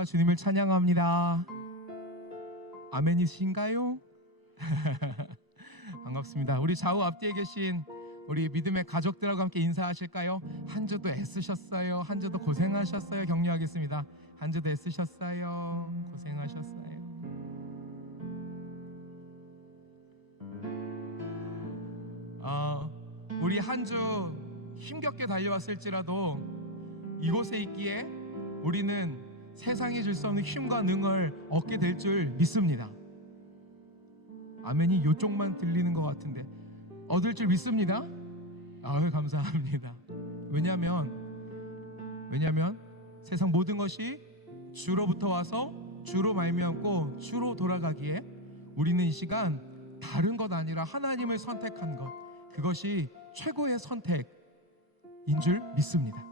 할렐루야, 주님을 찬양합니다. 아멘이신가요? 반갑습니다. 우리 좌우 앞뒤에 계신 우리 믿음의 가족들하고 함께 인사하실까요? 한 주도 애쓰셨어요. 한 주도 고생하셨어요. 격려하겠습니다. 한 주도 애쓰셨어요. 고생하셨어요. 우리 한 주 힘겹게 달려왔을지라도 이곳에 있기에 우리는 세상이 줄 수 없는 힘과 능을 얻게 될 줄 믿습니다. 아멘이 요쪽만 들리는 것 같은데 얻을 줄 믿습니다. 감사합니다. 왜냐하면 세상 모든 것이 주로부터 와서 주로 말미암고 주로 돌아가기에 우리는 이 시간 다른 것 아니라 하나님을 선택한 것, 그것이 최고의 선택인 줄 믿습니다.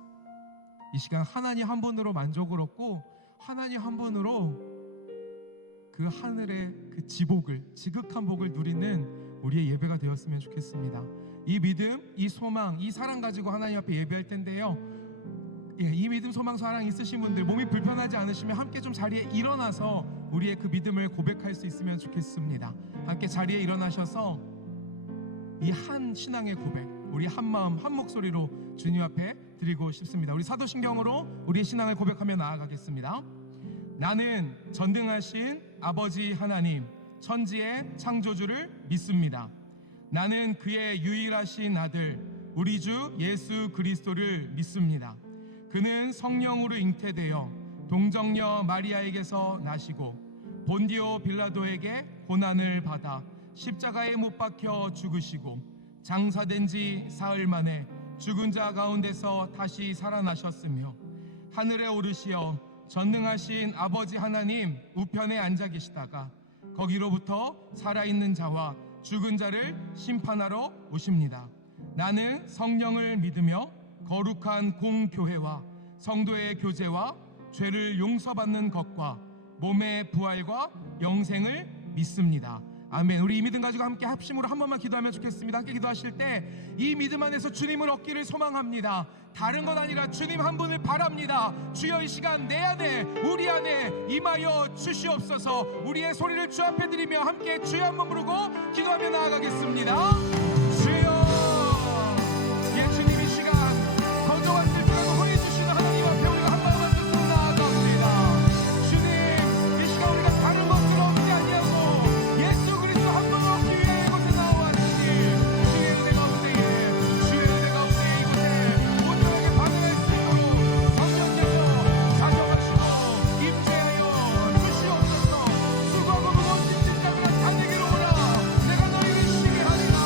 이 시간 하나님 한 분으로 만족을 얻고 하나님 한 분으로 그 하늘의 그 지극한 복을 누리는 우리의 예배가 되었으면 좋겠습니다. 이 믿음, 이 소망, 이 사랑 가지고 하나님 앞에 예배할 텐데요. 이 믿음, 소망, 사랑 있으신 분들, 몸이 불편하지 않으시면 함께 좀 자리에 일어나서 우리의 그 믿음을 고백할 수 있으면 좋겠습니다. 함께 자리에 일어나셔서 이 한 신앙의 고백, 우리 한 마음 한 목소리로 주님 앞에 드리고 싶습니다. 우리 사도신경으로 우리의 신앙을 고백하며 나아가겠습니다. 나는 전능하신 아버지 하나님, 천지의 창조주를 믿습니다. 나는 그의 유일하신 아들 우리 주 예수 그리스도를 믿습니다. 그는 성령으로 잉태되어 동정녀 마리아에게서 나시고 본디오 빌라도에게 고난을 받아 십자가에 못 박혀 죽으시고 장사된 지 사흘 만에 죽은 자 가운데서 다시 살아나셨으며 하늘에 오르시어 전능하신 아버지 하나님 우편에 앉아 계시다가 거기로부터 살아있는 자와 죽은 자를 심판하러 오십니다. 나는 성령을 믿으며 거룩한 공교회와 성도의 교제와 죄를 용서받는 것과 몸의 부활과 영생을 믿습니다. 아멘. 우리 이 믿음 가지고 함께 합심으로 한 번만 기도하면 좋겠습니다. 함께 기도하실 때 이 믿음 안에서 주님을 얻기를 소망합니다. 다른 건 아니라 주님 한 분을 바랍니다. 주여, 이 시간 내 안에 우리 안에 임하여 주시옵소서. 우리의 소리를 주 앞에 드리며 함께 주여 한번 부르고 기도하며 나아가겠습니다. 주여, 예, 주님 이 시간 거저한 길들고 호의 주시는 하나님 앞에 우리가 한 마음 한 뜻으로 나아갑니다. 주님, 이 시간 우리가 다른 것들을 얻지 아니하고 예수 그리스도 한 분을 얻기 위해 이곳에 나와주니 주의 은혜 가운데에 이곳에 온전하게 반응할 수 있도록 성령께서 작용하시고 임재하여 주시옵소서. 수고하고 무거운 짐진 자들아 다 내게로 오라. 내가 너희를 쉬게 하리라.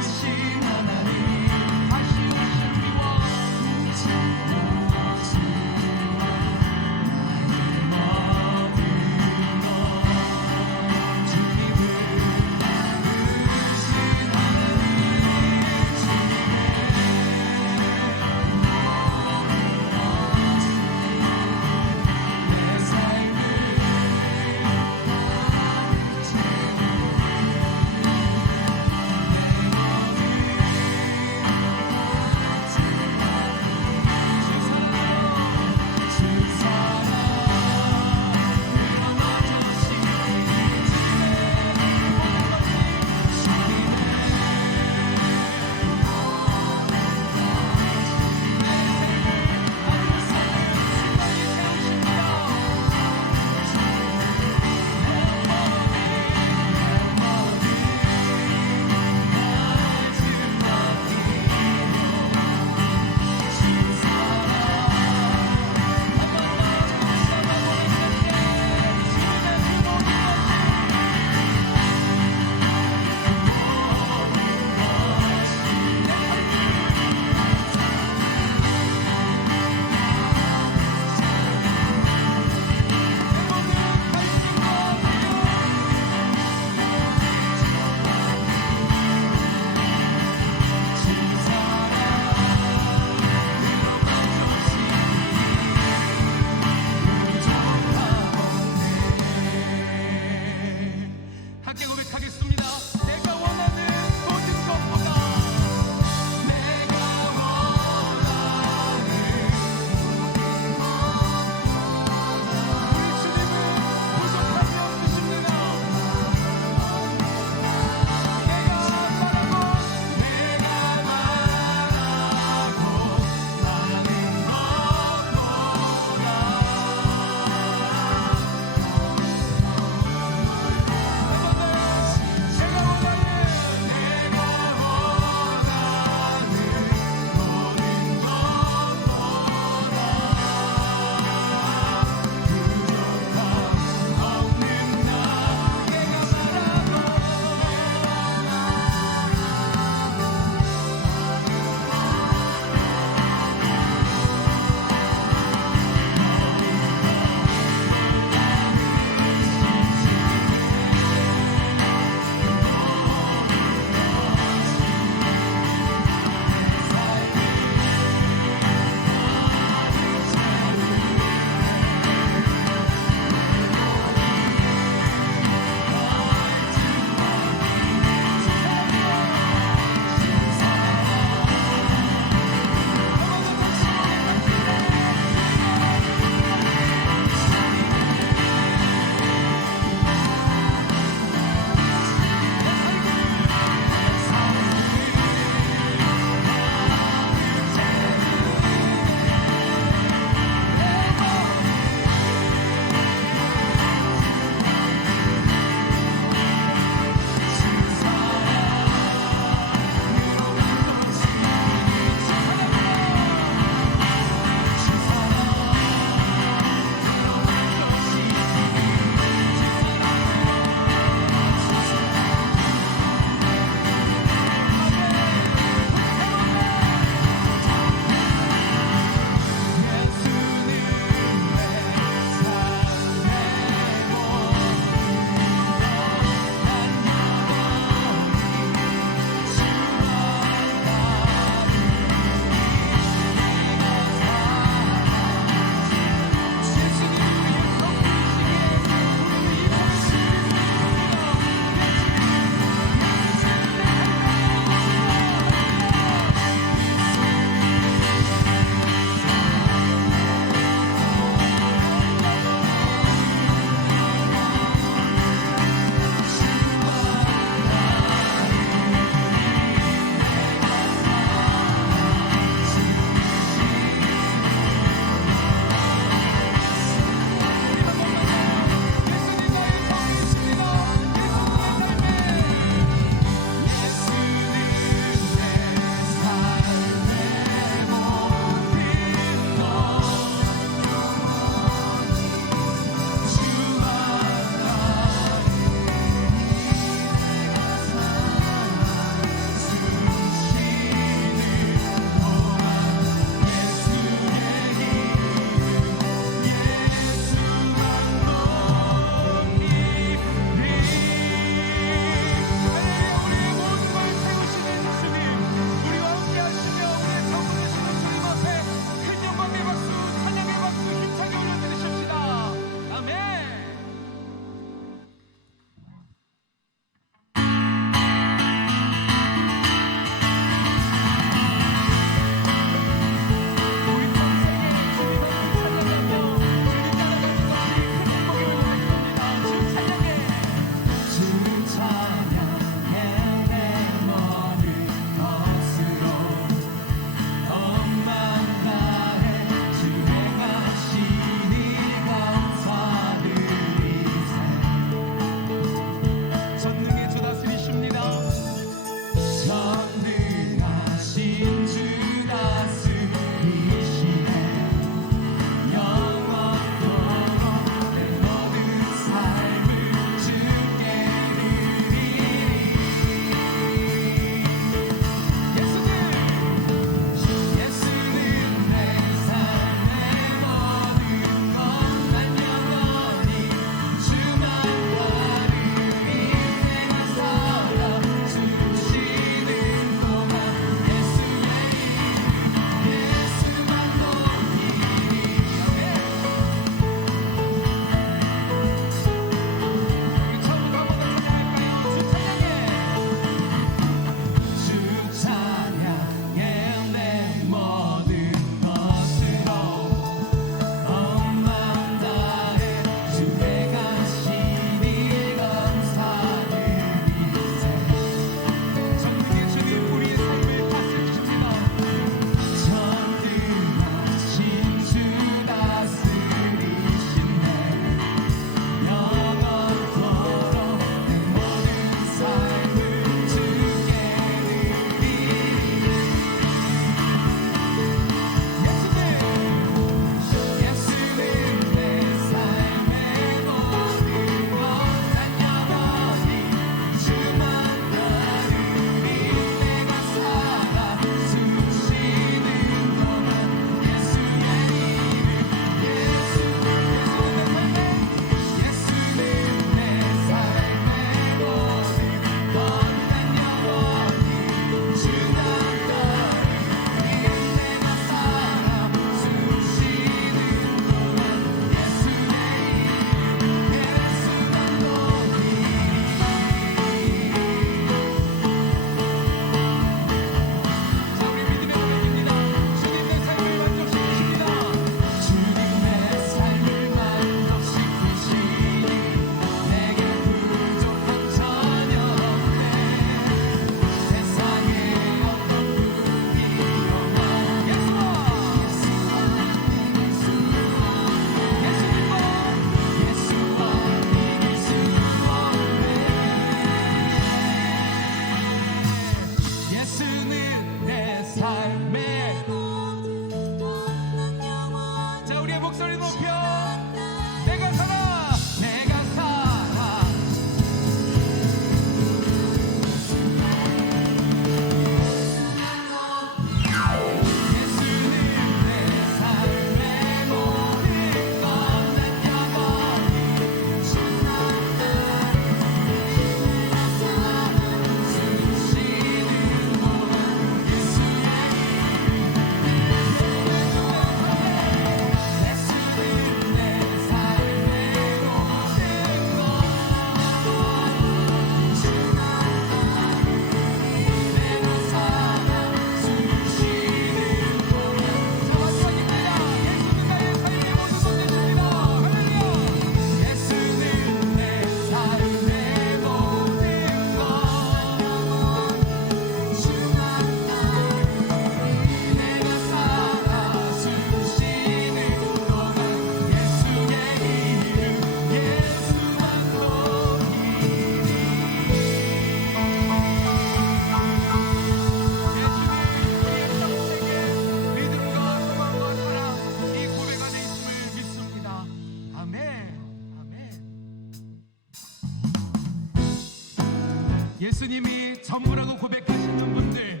예수님이 전부라고 고백하시는 분들,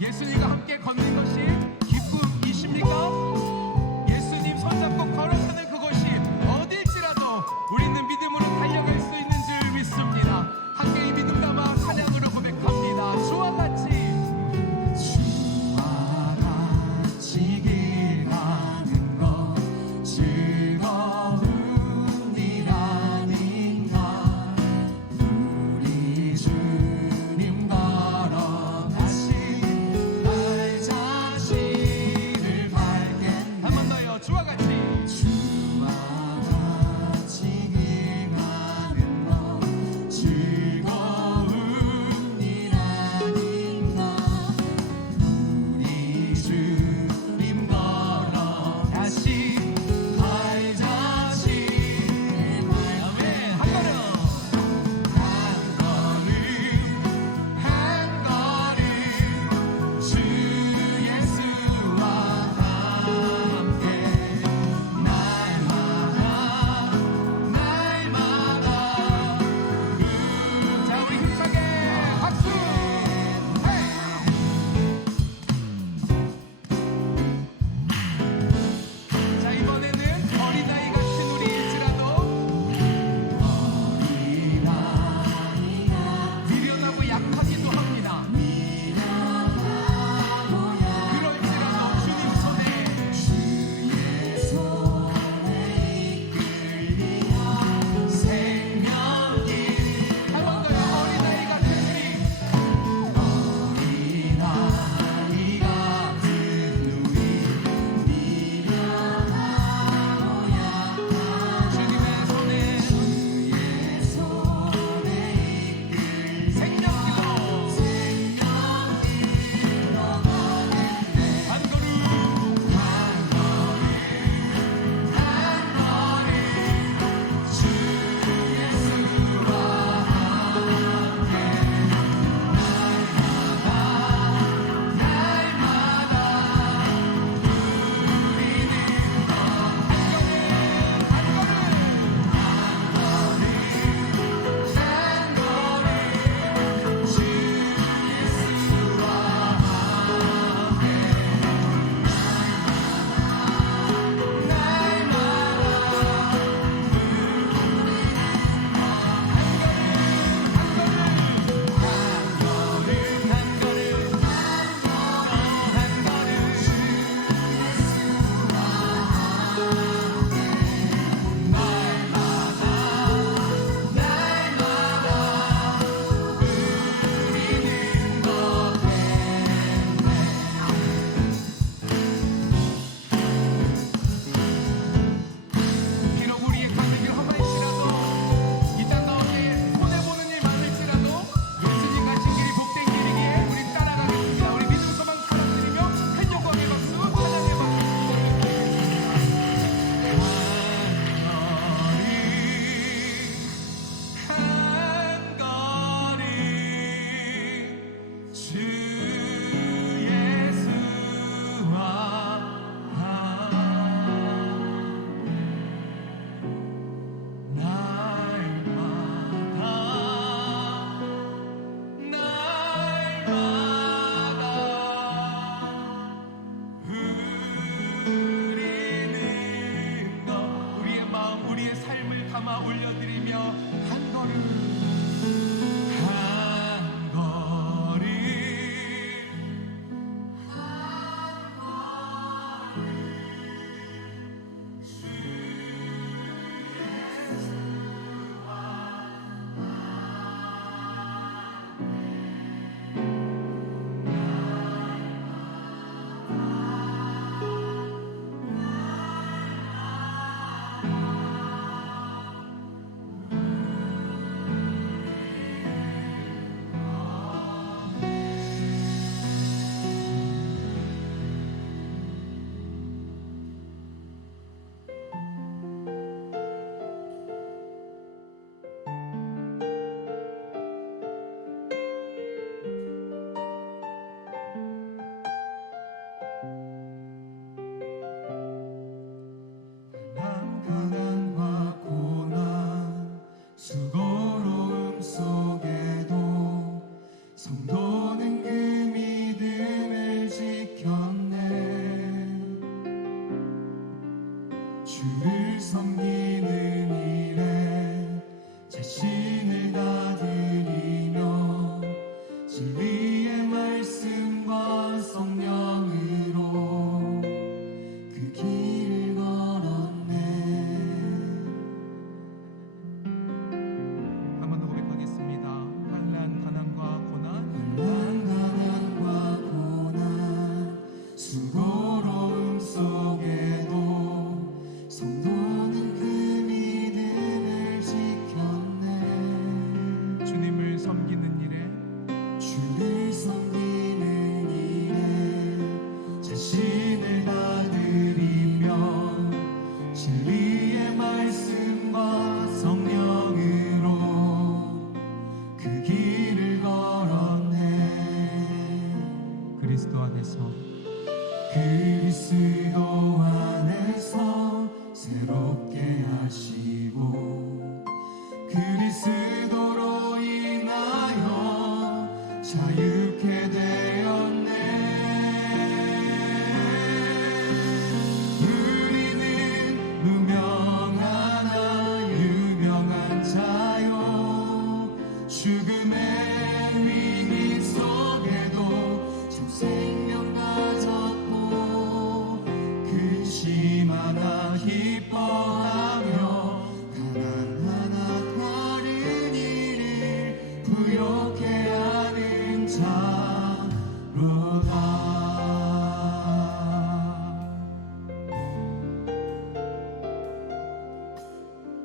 예수님과 함께 걷는 것이 기쁨이십니까? 예수님 손잡고 걸어가는 그곳이 어딜지라도 우리는 믿음으로 달려갈 수 있는 줄 믿습니다. 함께 이 믿음 담아 찬양으로 고백합니다. 주와 같이 길 가는 것 즐거운 일 아닌가. 우리 주님 걸어가신 날 자신을 밝게. 한 번 더요. 주와 같이 주와 같이 길 가는 것 즐거운 일 아닌가. 우리 주님 걸어가신 날 자신을 밝게. 한 걸음 한 걸음 주 예수와 함께 날마다 자, 우리 힘차게 박수. 헤이! 자, 이번에는 어린아이 같은 우리일지라도 미련하고 약하기도 합니다. 그럴지라도 주님 손에 주의 손에 이끌리어 생명길. 한 번 더요. 어린아이 같은 우리 어린아이 같은 우리 미련하고 약한 주님의 손에 주의 손에 이끌 생명길로 생명길로 가겠네. 한 걸음 한 걸음 주 예수와 함께 날마다 주 예수와 비록 우리의 가는 길 험할지라도 이 땅 가운데 손해보는 일 많을지라도 예수님 가신 길이 복된 길이기에 우리 따라가겠습니다. 우리 믿음 소망 사랑드리며 큰 영광의 박수 찬양의 박수 한 걸음 주 예수와 우리의 마음 우리의 삶을 담아 올려드리며 한 걸음 한 걸음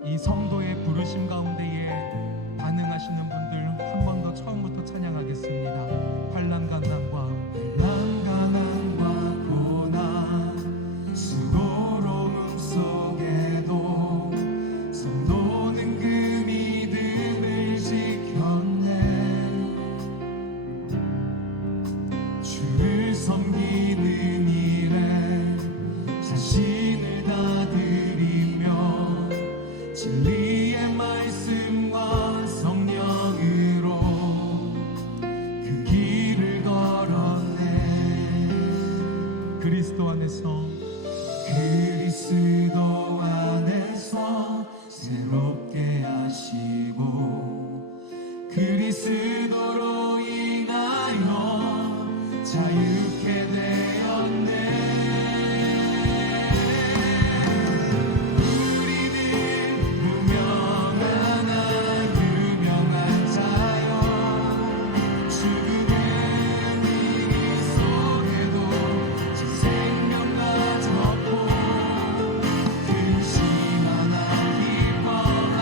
이 성도의 부르심 가운데에 반응하시는 분들 한 번 더 처음부터 찬양하겠습니다. 환난과 난과 고난 수고로움 속에도 성도는 그 믿음을 지켰네. 주를 섬기는 일에 자신을 다 드리며 진리의 말씀과 성령으로 그 길을 걸었네. 그리스도 안에서 새롭게 하시고 그리스도로 인하여 자유케 되었네. 우리는 무명하나 유명한 자여 죽음은 이기 속에도 제 생명 가졌고 근심 하나 기뻐하며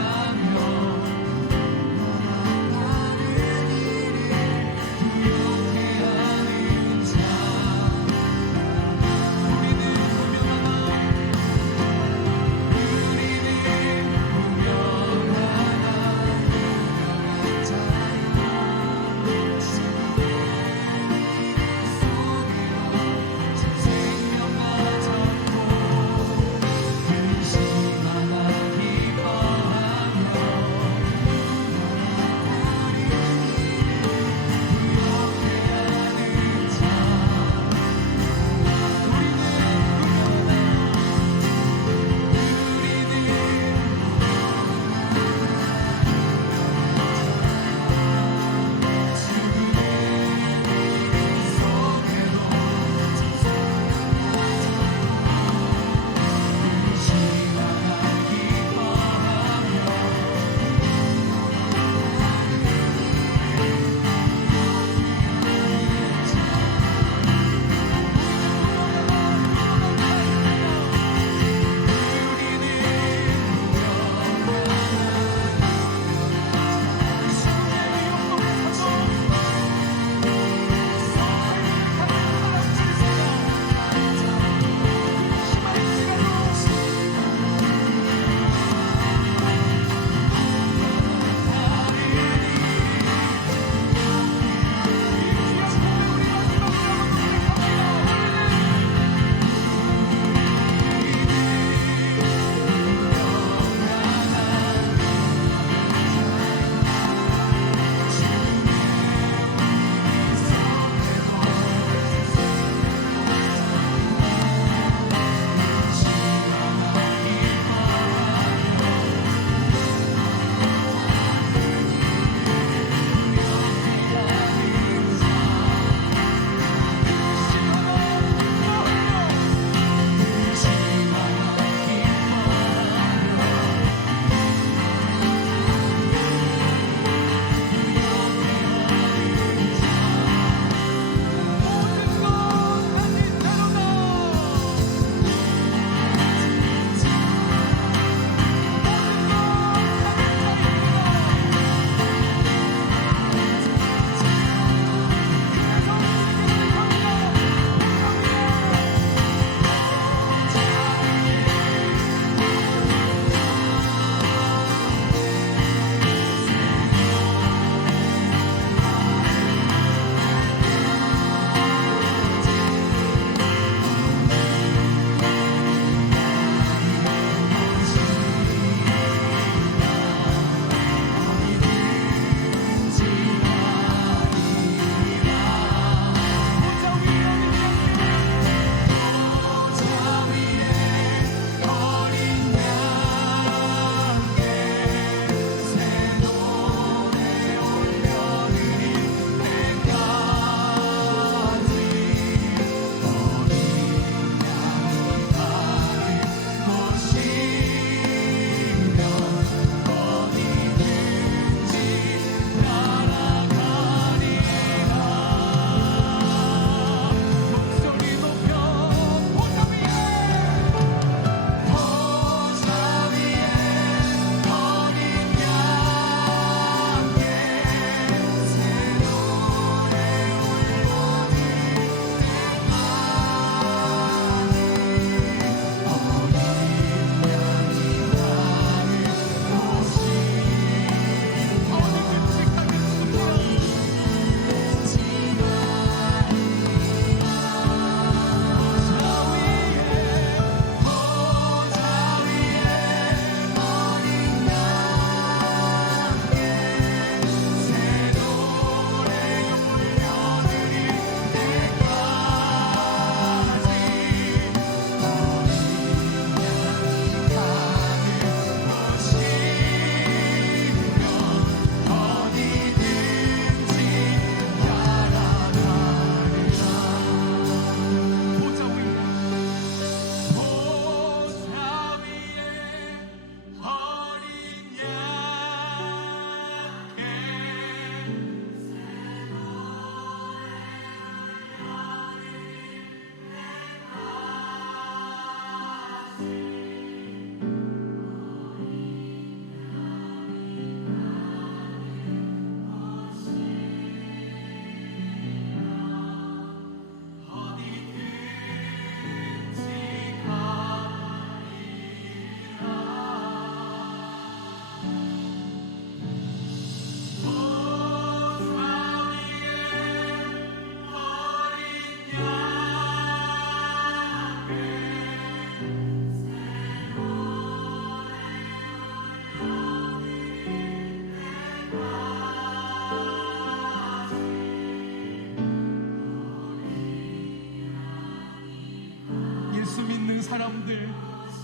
사람들,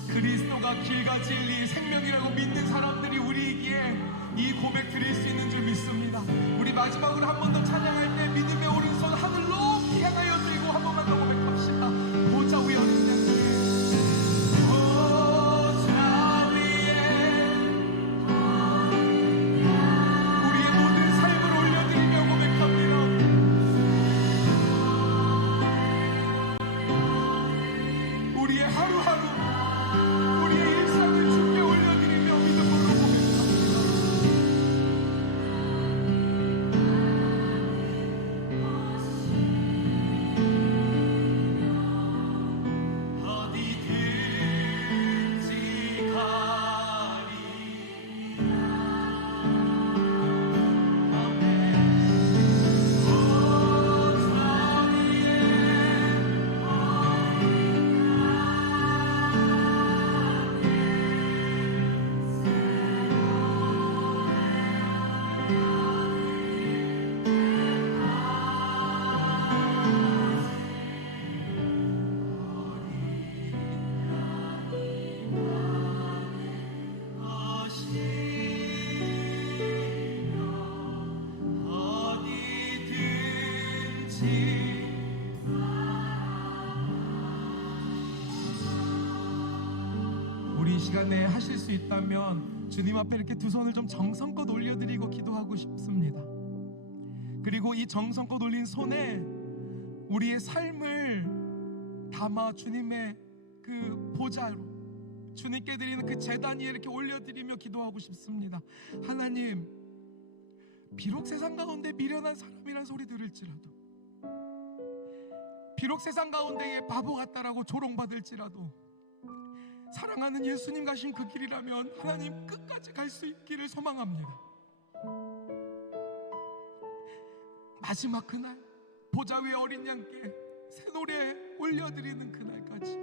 그리스도가 길과 진리 생명이라고 믿는 사람들이 우리에게 이 고백 드릴 수 있는 줄 믿습니다. 우리 마지막으로 한 번 더 찬양할 때 믿음의 오른손 하늘 높이 향하여 들고 한 번만 더 고백합시다. 보좌 위에 어린 양들, 보좌 위에 우리의 모든 삶을 올려드리며 고백합니다. 우리의 하루하루, 우리의 일상을 주께 올려드리며 믿음으로 고백합니다. 어디든지 가리라. 아멘. 보좌 우리 이 시간에 하실 수 있다면 주님 앞에 이렇게 두 손을 좀 정성껏 올려드리고 기도하고 싶습니다. 그리고 이 정성껏 올린 손에 우리의 삶을 담아 주님의 그 보좌로, 주님께 드리는 그 제단 위에 이렇게 올려드리며 기도하고 싶습니다. 하나님, 비록 세상 가운데 미련한 사람이란 소리 들을지라도, 비록 세상 가운데에 바보 같다라고 조롱받을지라도, 사랑하는 예수님 가신 그 길이라면 하나님 끝까지 갈 수 있기를 소망합니다. 마지막 그날 보좌 위에 어린 양께 새 노래 올려드리는 그날까지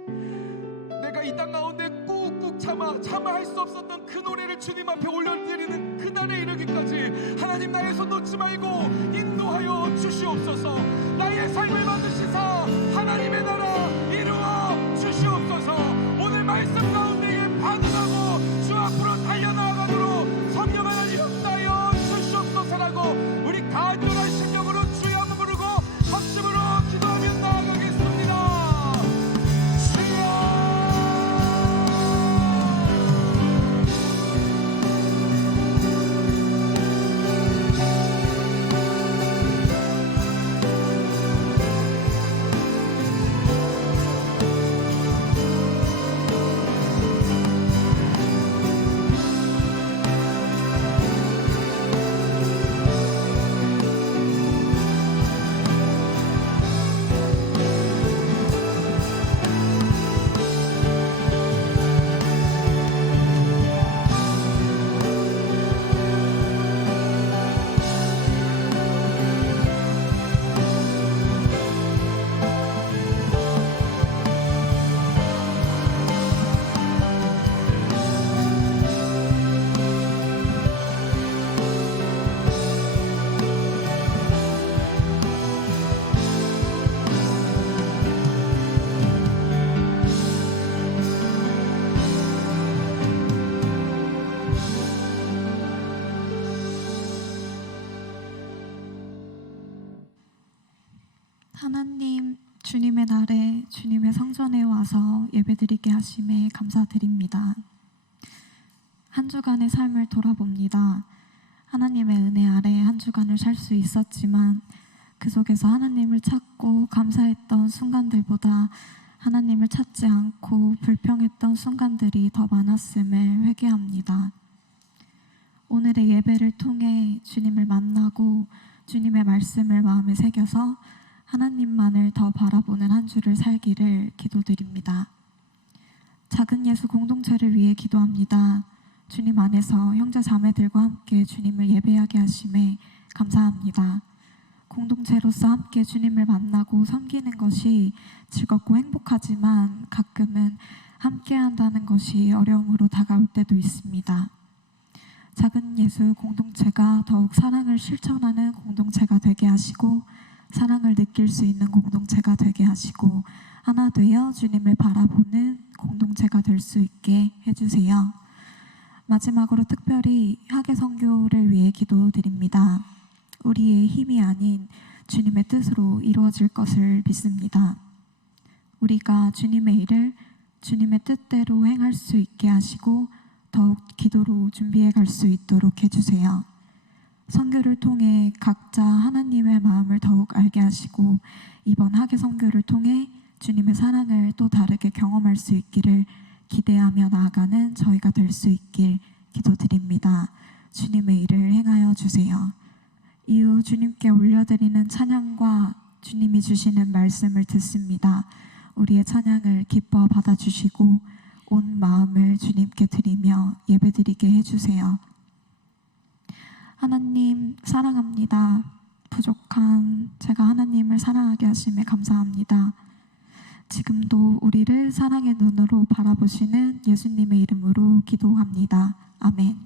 내가 이 땅 가운데 꾹꾹 참아 할 수 없었던 그 노래를 주님 앞에 올려드리는 그날에 이르기까지 하나님, 나의 손 놓지 말고 인도하여 주시옵소서. 나의 삶을 만드시사 하나님의 나라 이루어 주시옵소서. 오늘 말씀 가운데에 반응하고 주 앞으로 달려나가도록 성령 하나님 역사하여 주시옵소서라고 우리 간절한 심령으로 주의 이름을 부르고 박수로 기도하며 나아가겠습니다. 주여, 하나님, 주님의 날에 주님의 성전에 와서 예배드리게 하심에 감사드립니다. 한 주간의 삶을 돌아봅니다. 하나님의 은혜 아래 한 주간을 살 수 있었지만 그 속에서 하나님을 찾고 감사했던 순간들보다 하나님을 찾지 않고 불평했던 순간들이 더 많았음을 회개합니다. 오늘의 예배를 통해 주님을 만나고 주님의 말씀을 마음에 새겨서 하나님만을 더 바라보는 한 주를 살기를 기도드립니다. 작은 예수 공동체를 위해 기도합니다. 주님 안에서 형제 자매들과 함께 주님을 예배하게 하심에 감사합니다. 공동체로서 함께 주님을 만나고 섬기는 것이 즐겁고 행복하지만 가끔은 함께 한다는 것이 어려움으로 다가올 때도 있습니다. 작은 예수 공동체가 더욱 사랑을 실천하는 공동체가 되게 하시고 사랑을 느낄 수 있는 공동체가 되게 하시고 하나 되어 주님을 바라보는 공동체가 될 수 있게 해주세요. 마지막으로 특별히 학예 선교를 위해 기도드립니다. 우리의 힘이 아닌 주님의 뜻으로 이루어질 것을 믿습니다. 우리가 주님의 일을 주님의 뜻대로 행할 수 있게 하시고 더욱 기도로 준비해 갈 수 있도록 해주세요. 선교를 통해 각자 하나님의 마음을 더욱 알게 하시고 이번 학예 선교를 통해 주님의 사랑을 또 다르게 경험할 수 있기를 기대하며 나아가는 저희가 될 수 있길 기도드립니다. 주님의 일을 행하여 주세요. 이후 주님께 올려드리는 찬양과 주님이 주시는 말씀을 듣습니다. 우리의 찬양을 기뻐 받아주시고 온 마음을 주님께 드리며 예배드리게 해주세요. 하나님 사랑합니다. 부족한 제가 하나님을 사랑하게 하심에 감사합니다. 지금도 우리를 사랑의 눈으로 바라보시는 예수님의 이름으로 기도합니다. 아멘.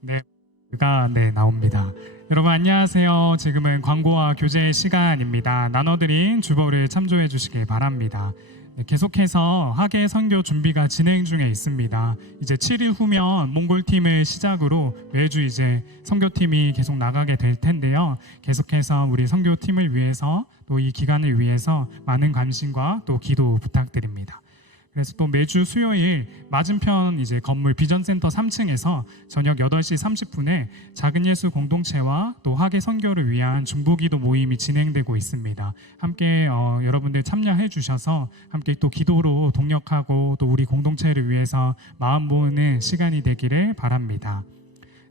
네, 나옵니다. 여러분 안녕하세요. 지금은 광고와 교제 시간입니다. 나눠드린 주보를 참조해 주시길 바랍니다. 네, 계속해서 학예 선교 준비가 진행 중에 있습니다. 이제 7일 후면 몽골팀을 시작으로 매주 이제 선교팀이 계속 나가게 될 텐데요. 계속해서 우리 선교팀을 위해서 또 이 기간을 위해서 많은 관심과 또 기도 부탁드립니다. 그래서 또 매주 수요일 맞은편 이제 건물 비전센터 3층에서 저녁 8시 30분에 작은 예수 공동체와 또 학예 선교를 위한 중보기도 모임이 진행되고 있습니다. 함께 여러분들 참여해 주셔서 함께 또 기도로 동력하고 또 우리 공동체를 위해서 마음 모으는 시간이 되기를 바랍니다.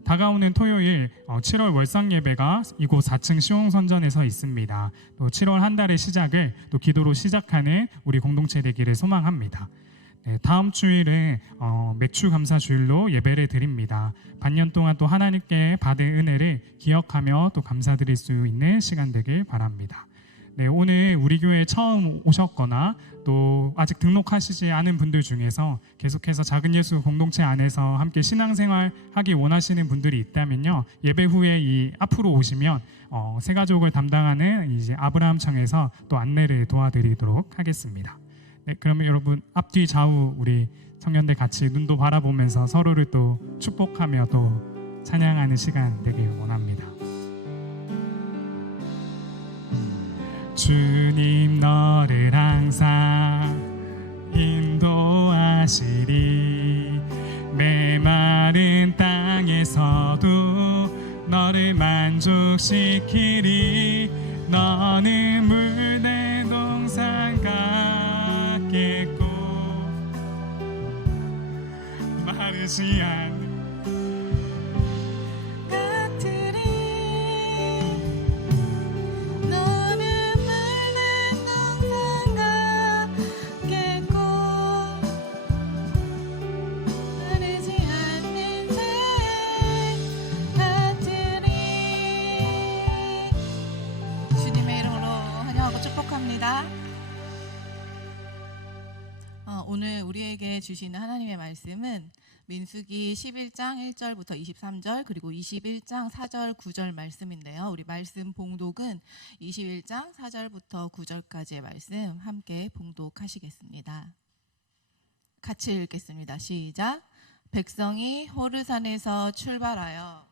다가오는 토요일 7월 월상 예배가 이곳 4층 시홍선전에서 있습니다. 또 7월 한 달의 시작을 또 기도로 시작하는 우리 공동체 되기를 소망합니다. 네, 다음 주일은 맥주 감사 주일로 예배를 드립니다. 반년 동안 또 하나님께 받은 은혜를 기억하며 또 감사드릴 수 있는 시간 되길 바랍니다. 네, 오늘 우리 교회에 처음 오셨거나 또 아직 등록하시지 않은 분들 중에서 계속해서 작은 예수 공동체 안에서 함께 신앙생활 하기 원하시는 분들이 있다면요, 예배 후에 이 앞으로 오시면 새가족을 담당하는 이제 아브라함청에서 또 안내를 도와드리도록 하겠습니다. 네, 그러면 여러분 앞뒤 좌우 우리 청년들 같이 눈도 바라보면서 서로를 또 축복하며 또 찬양하는 시간 되길 원합니다. 주님 너를 항상 인도하시리. 메마른 땅에서도 너를 만족시키리. 너는 물내 동산 같겠고 마르지 않는 오늘 우리에게 주시는 하나님의 말씀은 민수기 11장 1절부터 23절 그리고 21장 4절 9절 말씀인데요. 우리 말씀 봉독은 21장 4절부터 9절까지의 말씀 함께 봉독하시겠습니다. 같이 읽겠습니다. 시작. 백성이 호르산에서 출발하여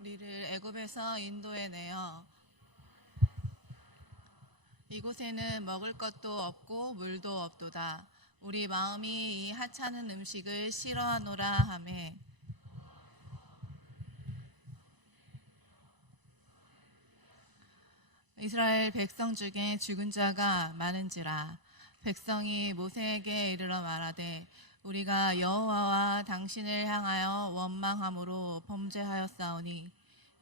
우리를 애굽에서 인도해 내어 이곳에는 먹을 것도 없고 물도 없도다. 우리 마음이 이 하찮은 음식을 싫어하노라 하매 이스라엘 백성 중에 죽은 자가 많은지라. 백성이 모세에게 이르러 말하되 우리가 여호와와 당신을 향하여 원망함으로 범죄하였사오니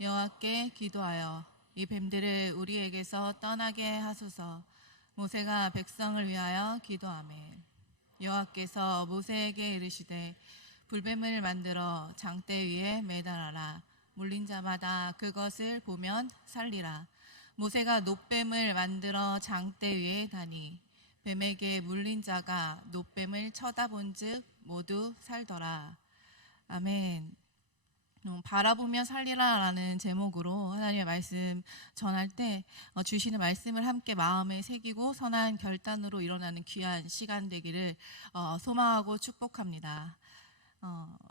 여호와께 기도하여 이 뱀들을 우리에게서 떠나게 하소서. 모세가 백성을 위하여 기도하매 여호와께서 모세에게 이르시되 불뱀을 만들어 장대 위에 매달아라. 물린 자마다 그것을 보면 살리라. 모세가 놋뱀을 만들어 장대 위에 다니 뱀에게 물린 자가 놋뱀을 쳐다본즉 모두 살더라. 아멘. 바라보며 살리라라는 제목으로 하나님의 말씀 전할 때 주시는 말씀을 함께 마음에 새기고 선한 결단으로 일어나는 귀한 시간 되기를 소망하고 축복합니다.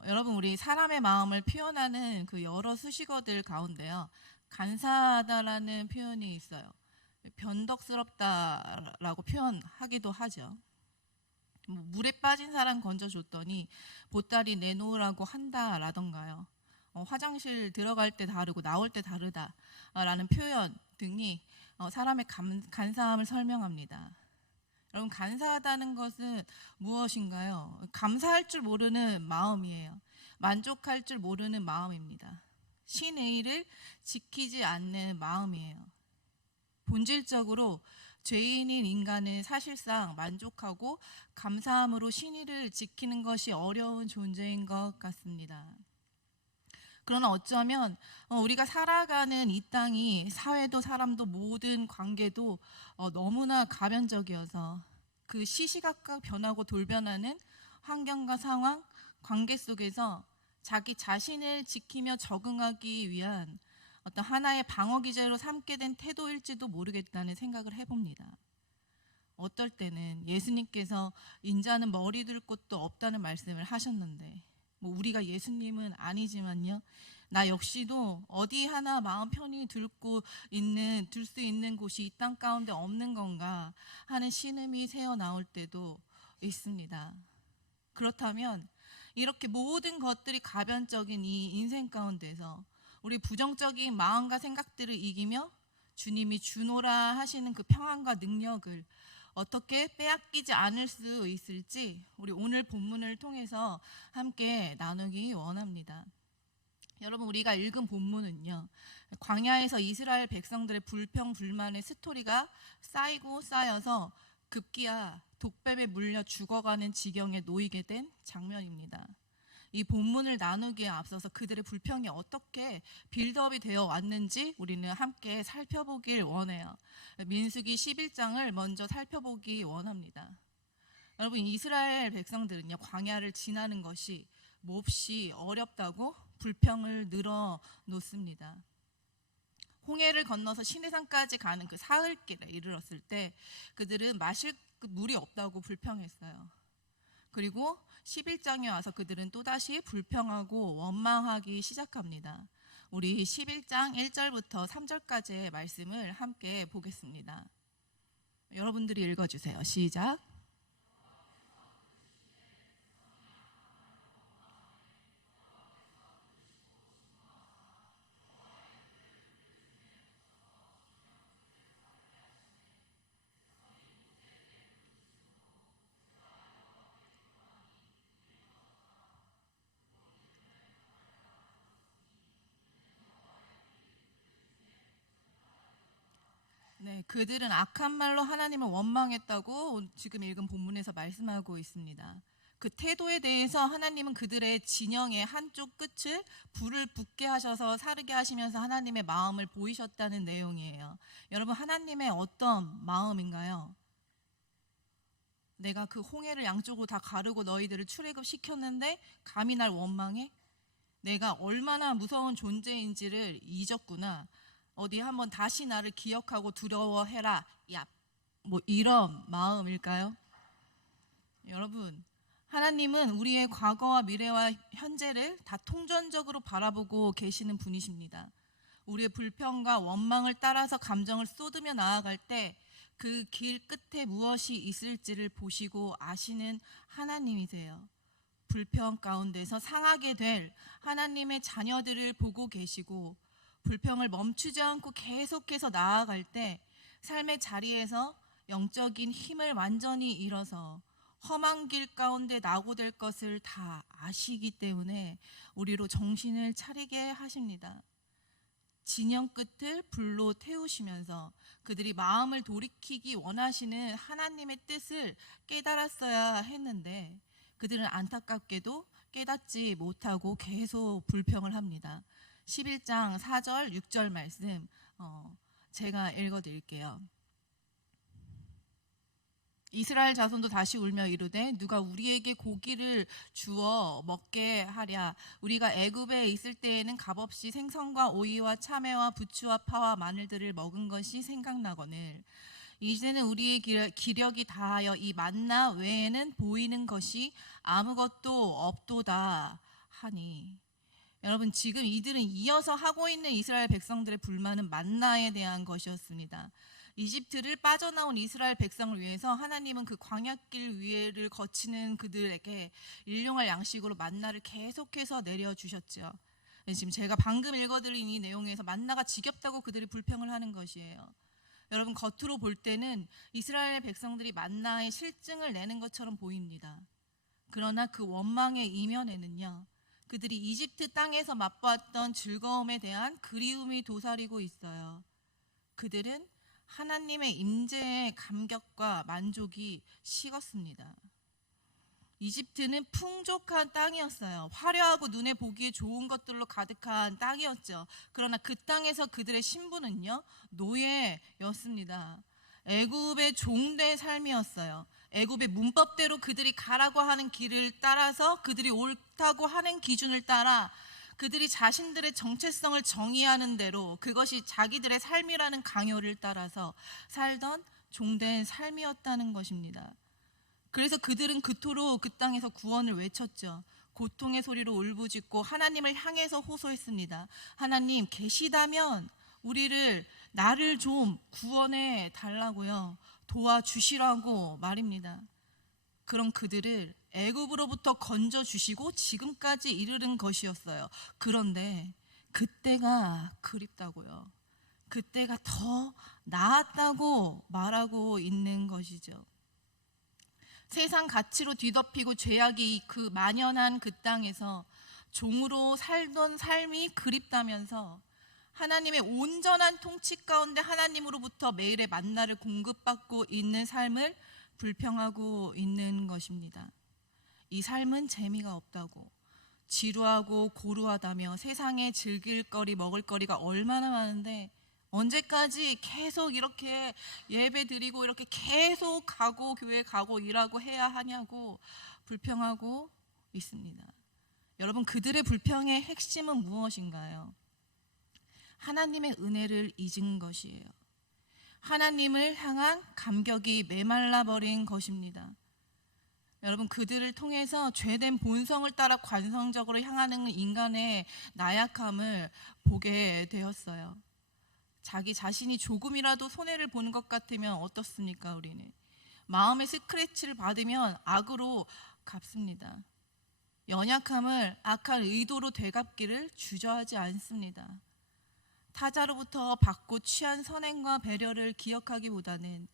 여러분, 우리 사람의 마음을 표현하는 그 여러 수식어들 가운데요, 간사하다라는 표현이 있어요. 변덕스럽다라고 표현하기도 하죠. 물에 빠진 사람 건져줬더니 보따리 내놓으라고 한다라던가요. 화장실 들어갈 때 다르고 나올 때 다르다라는 표현 등이 사람의 간사함을 설명합니다. 여러분, 간사하다는 것은 무엇인가요? 감사할 줄 모르는 마음이에요. 만족할 줄 모르는 마음입니다. 신의를 지키지 않는 마음이에요. 본질적으로 죄인인 인간은 사실상 만족하고 감사함으로 신의를 지키는 것이 어려운 존재인 것 같습니다. 그러나 어쩌면 우리가 살아가는 이 땅이 사회도 사람도 모든 관계도 너무나 가변적이어서 그 시시각각 변하고 돌변하는 환경과 상황, 관계 속에서 자기 자신을 지키며 적응하기 위한 어떤 하나의 방어 기제로 삼게 된 태도일지도 모르겠다는 생각을 해봅니다. 어떨 때는 예수님께서 인자는 머리 둘 곳도 없다는 말씀을 하셨는데 뭐 우리가 예수님은 아니지만요, 나 역시도 어디 하나 마음 편히 둘 수 있는 곳이 이 땅 가운데 없는 건가 하는 신음이 새어 나올 때도 있습니다. 그렇다면 이렇게 모든 것들이 가변적인 이 인생 가운데서 우리 부정적인 마음과 생각들을 이기며 주님이 주노라 하시는 그 평안과 능력을 어떻게 빼앗기지 않을 수 있을지 우리 오늘 본문을 통해서 함께 나누기 원합니다. 여러분, 우리가 읽은 본문은요, 광야에서 이스라엘 백성들의 불평 불만의 스토리가 쌓이고 쌓여서 급기야 독뱀에 물려 죽어가는 지경에 놓이게 된 장면입니다. 이 본문을 나누기에 앞서서 그들의 불평이 어떻게 빌드업이 되어 왔는지 우리는 함께 살펴보길 원해요. 민수기 11장을 먼저 살펴보기 원합니다. 여러분, 이스라엘 백성들은요, 광야를 지나는 것이 몹시 어렵다고 불평을 늘어놓습니다. 홍해를 건너서 시내산까지 가는 그 사흘길에 이르렀을 때 그들은 마실 물이 없다고 불평했어요. 그리고 11장에 와서 그들은 또다시 불평하고 원망하기 시작합니다. 우리 11장 1절부터 3절까지의 말씀을 함께 보겠습니다. 여러분들이 읽어주세요. 시작. 네, 그들은 악한 말로 하나님을 원망했다고 지금 읽은 본문에서 말씀하고 있습니다. 그 태도에 대해서 하나님은 그들의 진영의 한쪽 끝을 불을 붙게 하셔서 사르게 하시면서 하나님의 마음을 보이셨다는 내용이에요. 여러분, 하나님의 어떤 마음인가요? 내가 그 홍해를 양쪽으로 다 가르고 너희들을 출애굽시켰는데 감히 날 원망해? 내가 얼마나 무서운 존재인지를 잊었구나. 어디 한번 다시 나를 기억하고 두려워해라. 야, 뭐 이런 마음일까요? 여러분, 하나님은 우리의 과거와 미래와 현재를 다 통전적으로 바라보고 계시는 분이십니다. 우리의 불평과 원망을 따라서 감정을 쏟으며 나아갈 때 그 길 끝에 무엇이 있을지를 보시고 아시는 하나님이세요. 불평 가운데서 상하게 될 하나님의 자녀들을 보고 계시고 불평을 멈추지 않고 계속해서 나아갈 때 삶의 자리에서 영적인 힘을 완전히 잃어서 험한 길 가운데 낙오될 것을 다 아시기 때문에 우리로 정신을 차리게 하십니다. 진영 끝을 불로 태우시면서 그들이 마음을 돌이키기 원하시는 하나님의 뜻을 깨달았어야 했는데 그들은 안타깝게도 깨닫지 못하고 계속 불평을 합니다. 11장 4절 6절 말씀 제가 읽어드릴게요. 이스라엘 자손도 다시 울며 이르되 누가 우리에게 고기를 주어 먹게 하랴. 우리가 애굽에 있을 때에는 값없이 생선과 오이와 참외와 부추와 파와 마늘들을 먹은 것이 생각나거늘 이제는 우리의 기력이 다하여 이 만나 외에는 보이는 것이 아무것도 없도다 하니. 여러분, 지금 이들은 이어서 하고 있는 이스라엘 백성들의 불만은 만나에 대한 것이었습니다. 이집트를 빠져나온 이스라엘 백성을 위해서 하나님은 그 광야길 위를 거치는 그들에게 일용할 양식으로 만나를 계속해서 내려주셨죠. 지금 제가 방금 읽어드린 이 내용에서 만나가 지겹다고 그들이 불평을 하는 것이에요. 여러분, 겉으로 볼 때는 이스라엘 백성들이 만나의 실증을 내는 것처럼 보입니다. 그러나 그 원망의 이면에는요, 그들이 이집트 땅에서 맛보았던 즐거움에 대한 그리움이 도사리고 있어요. 그들은 하나님의 임재의 감격과 만족이 식었습니다. 이집트는 풍족한 땅이었어요. 화려하고 눈에 보기에 좋은 것들로 가득한 땅이었죠. 그러나 그 땅에서 그들의 신분은요, 노예였습니다. 애굽의 종된 삶이었어요. 애굽의 문법대로 그들이 가라고 하는 길을 따라서, 그들이 옳다고 하는 기준을 따라, 그들이 자신들의 정체성을 정의하는 대로, 그것이 자기들의 삶이라는 강요를 따라서 살던 종된 삶이었다는 것입니다. 그래서 그들은 그토록 그 땅에서 구원을 외쳤죠. 고통의 소리로 울부짖고 하나님을 향해서 호소했습니다. 하나님, 계시다면 나를 좀 구원해 달라고요. 도와주시라고 말입니다. 그럼 그들을 애굽으로부터 건져 주시고 지금까지 이르는 것이었어요. 그런데 그때가 그립다고요. 그때가 더 나았다고 말하고 있는 것이죠. 세상 가치로 뒤덮이고 죄악이 그 만연한 그 땅에서 종으로 살던 삶이 그립다면서 하나님의 온전한 통치 가운데 하나님으로부터 매일의 만나를 공급받고 있는 삶을 불평하고 있는 것입니다. 이 삶은 재미가 없다고, 지루하고 고루하다며 세상에 즐길 거리, 먹을 거리가 얼마나 많은데 언제까지 계속 이렇게 예배 드리고 이렇게 계속 가고 교회 가고 일하고 해야 하냐고 불평하고 있습니다. 여러분, 그들의 불평의 핵심은 무엇인가요? 하나님의 은혜를 잊은 것이에요. 하나님을 향한 감격이 메말라 버린 것입니다. 여러분, 그들을 통해서 죄된 본성을 따라 관성적으로 향하는 인간의 나약함을 보게 되었어요. 자기 자신이 조금이라도 손해를 보는 것 같으면 어떻습니까? 우리는 마음의 스크래치를 받으면 악으로 갚습니다. 연약함을 악한 의도로 되갚기를 주저하지 않습니다. 타자로부터 받고 취한 선행과 배려를 기억하기보다는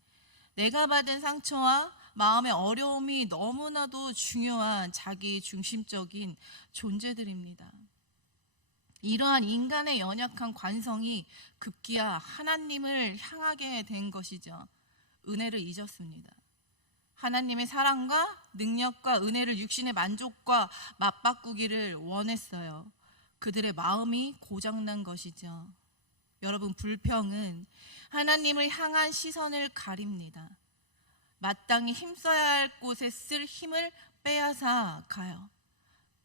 내가 받은 상처와 마음의 어려움이 너무나도 중요한 자기 중심적인 존재들입니다. 이러한 인간의 연약한 관성이 급기야 하나님을 향하게 된 것이죠. 은혜를 잊었습니다. 하나님의 사랑과 능력과 은혜를 육신의 만족과 맞바꾸기를 원했어요. 그들의 마음이 고장난 것이죠. 여러분, 불평은 하나님을 향한 시선을 가립니다. 마땅히 힘써야 할 곳에 쓸 힘을 빼앗아 가요.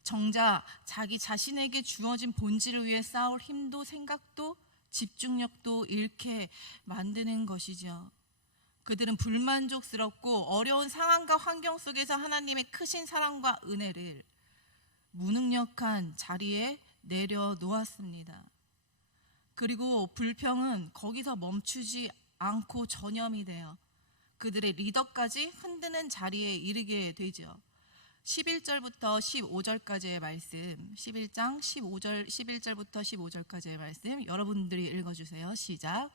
정작 자기 자신에게 주어진 본질을 위해 싸울 힘도 생각도 집중력도 잃게 만드는 것이죠. 그들은 불만족스럽고 어려운 상황과 환경 속에서 하나님의 크신 사랑과 은혜를 무능력한 자리에 내려놓았습니다. 그리고 불평은 거기서 멈추지 않고 전염이 돼요. 그들의 리더까지 흔드는 자리에 이르게 되죠. 11절부터 15절까지의 말씀, 11장 11절부터 15절까지의 말씀 여러분들이 읽어주세요. 시작.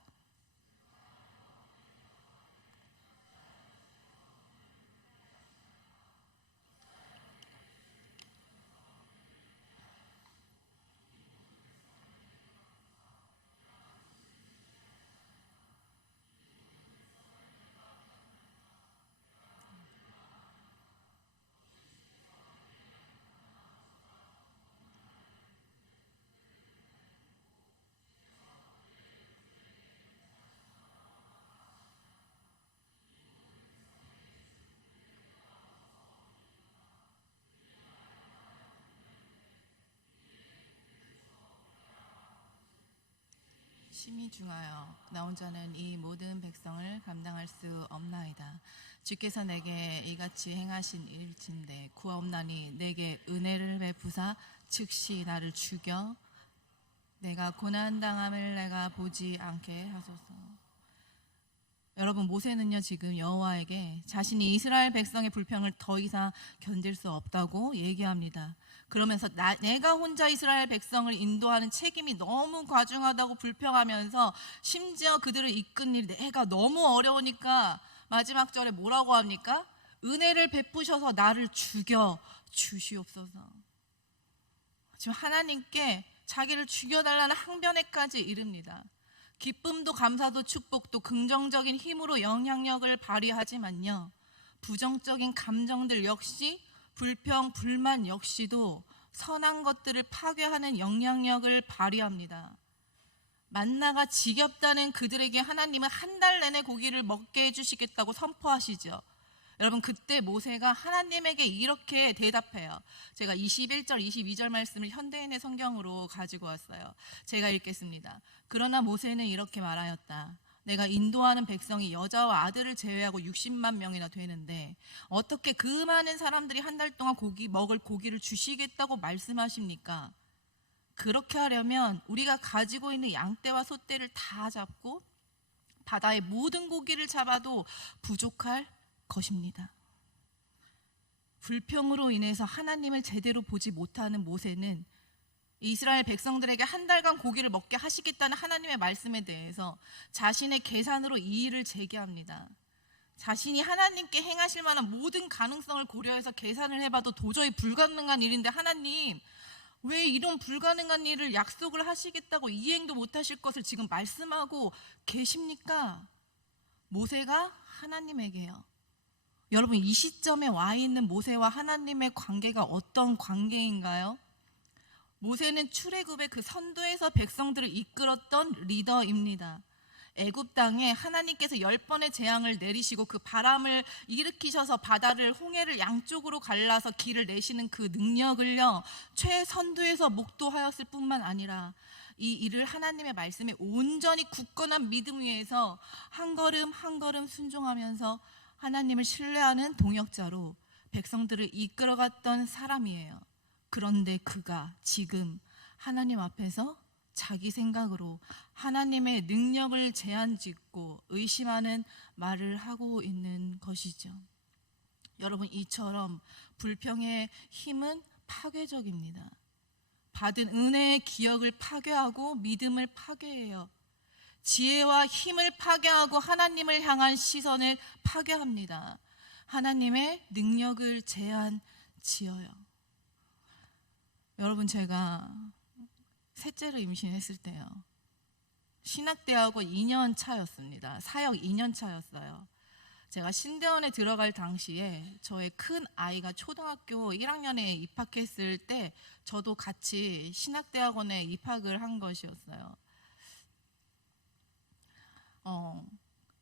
심히 중하여 나 혼자는 이 모든 백성을 감당할 수 없나이다. 주께서 내게 이같이 행하신 일진데 구하옵나니 내게 은혜를 베푸사 즉시 나를 죽여 내가 고난당함을 내가 보지 않게 하소서. 여러분, 모세는요 지금 여호와에게 자신이 이스라엘 백성의 불평을 더 이상 견딜 수 없다고 얘기합니다. 그러면서 내가 혼자 이스라엘 백성을 인도하는 책임이 너무 과중하다고 불평하면서 심지어 그들을 이끈 일이 내가 너무 어려우니까 마지막 절에 뭐라고 합니까? 은혜를 베푸셔서 나를 죽여 주시옵소서. 지금 하나님께 자기를 죽여달라는 항변에까지 이릅니다. 기쁨도 감사도 축복도 긍정적인 힘으로 영향력을 발휘하지만요, 부정적인 감정들 역시 불평, 불만 역시도 선한 것들을 파괴하는 영향력을 발휘합니다. 만나가 지겹다는 그들에게 하나님은 한 달 내내 고기를 먹게 해주시겠다고 선포하시죠. 여러분, 그때 모세가 하나님에게 이렇게 대답해요. 제가 21절, 22절 말씀을 현대인의 성경으로 가지고 왔어요. 제가 읽겠습니다. 그러나 모세는 이렇게 말하였다. 내가 인도하는 백성이 여자와 아들을 제외하고 60만 명이나 되는데 어떻게 그 많은 사람들이 한 달 동안 먹을 고기를 주시겠다고 말씀하십니까? 그렇게 하려면 우리가 가지고 있는 양떼와 소떼를 다 잡고 바다의 모든 고기를 잡아도 부족할 것입니다. 불평으로 인해서 하나님을 제대로 보지 못하는 모세는 이스라엘 백성들에게 한 달간 고기를 먹게 하시겠다는 하나님의 말씀에 대해서 자신의 계산으로 이의를 제기합니다. 자신이 하나님께 행하실 만한 모든 가능성을 고려해서 계산을 해봐도 도저히 불가능한 일인데 하나님, 왜 이런 불가능한 일을 약속을 하시겠다고 이행도 못하실 것을 지금 말씀하고 계십니까? 모세가 하나님에게요. 여러분, 이 시점에 와 있는 모세와 하나님의 관계가 어떤 관계인가요? 모세는 출애굽의 그 선도에서 백성들을 이끌었던 리더입니다. 애굽 땅에 하나님께서 10번의 재앙을 내리시고 그 바람을 일으키셔서 바다를 홍해를 양쪽으로 갈라서 길을 내시는 그 능력을요, 최선도에서 목도하였을 뿐만 아니라 이 일을 하나님의 말씀에 온전히 굳건한 믿음 위에서 한 걸음 한 걸음 순종하면서 하나님을 신뢰하는 동역자로 백성들을 이끌어갔던 사람이에요. 그런데 그가 지금 하나님 앞에서 자기 생각으로 하나님의 능력을 제한짓고 의심하는 말을 하고 있는 것이죠. 여러분, 이처럼 불평의 힘은 파괴적입니다. 받은 은혜의 기억을 파괴하고 믿음을 파괴해요. 지혜와 힘을 파괴하고 하나님을 향한 시선을 파괴합니다. 하나님의 능력을 제한지어요. 여러분, 제가 셋째를 임신했을 때요, 신학대학원 2년 차였습니다. 사역 2년 차였어요. 제가 신대원에 들어갈 당시에 저의 큰 아이가 초등학교 1학년에 입학했을 때 저도 같이 신학대학원에 입학을 한 것이었어요.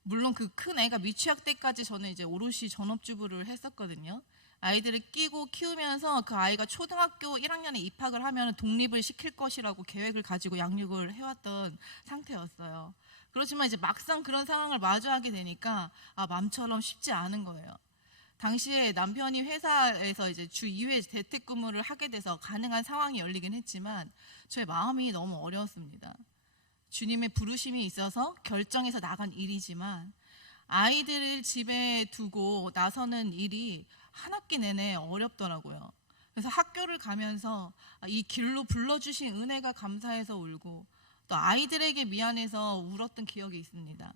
물론 그 큰 애가 미취학 때까지 저는 이제 오롯이 전업주부를 했었거든요. 아이들을 끼고 키우면서 그 아이가 초등학교 1학년에 입학을 하면 독립을 시킬 것이라고 계획을 가지고 양육을 해왔던 상태였어요. 그렇지만 이제 막상 그런 상황을 마주하게 되니까 맘처럼 쉽지 않은 거예요. 당시에 남편이 회사에서 이제 주 2회 재택근무를 하게 돼서 가능한 상황이 열리긴 했지만 저의 마음이 너무 어려웠습니다. 주님의 부르심이 있어서 결정해서 나간 일이지만 아이들을 집에 두고 나서는 일이 한 학기 내내 어렵더라고요. 그래서 학교를 가면서 이 길로 불러주신 은혜가 감사해서 울고 또 아이들에게 미안해서 울었던 기억이 있습니다.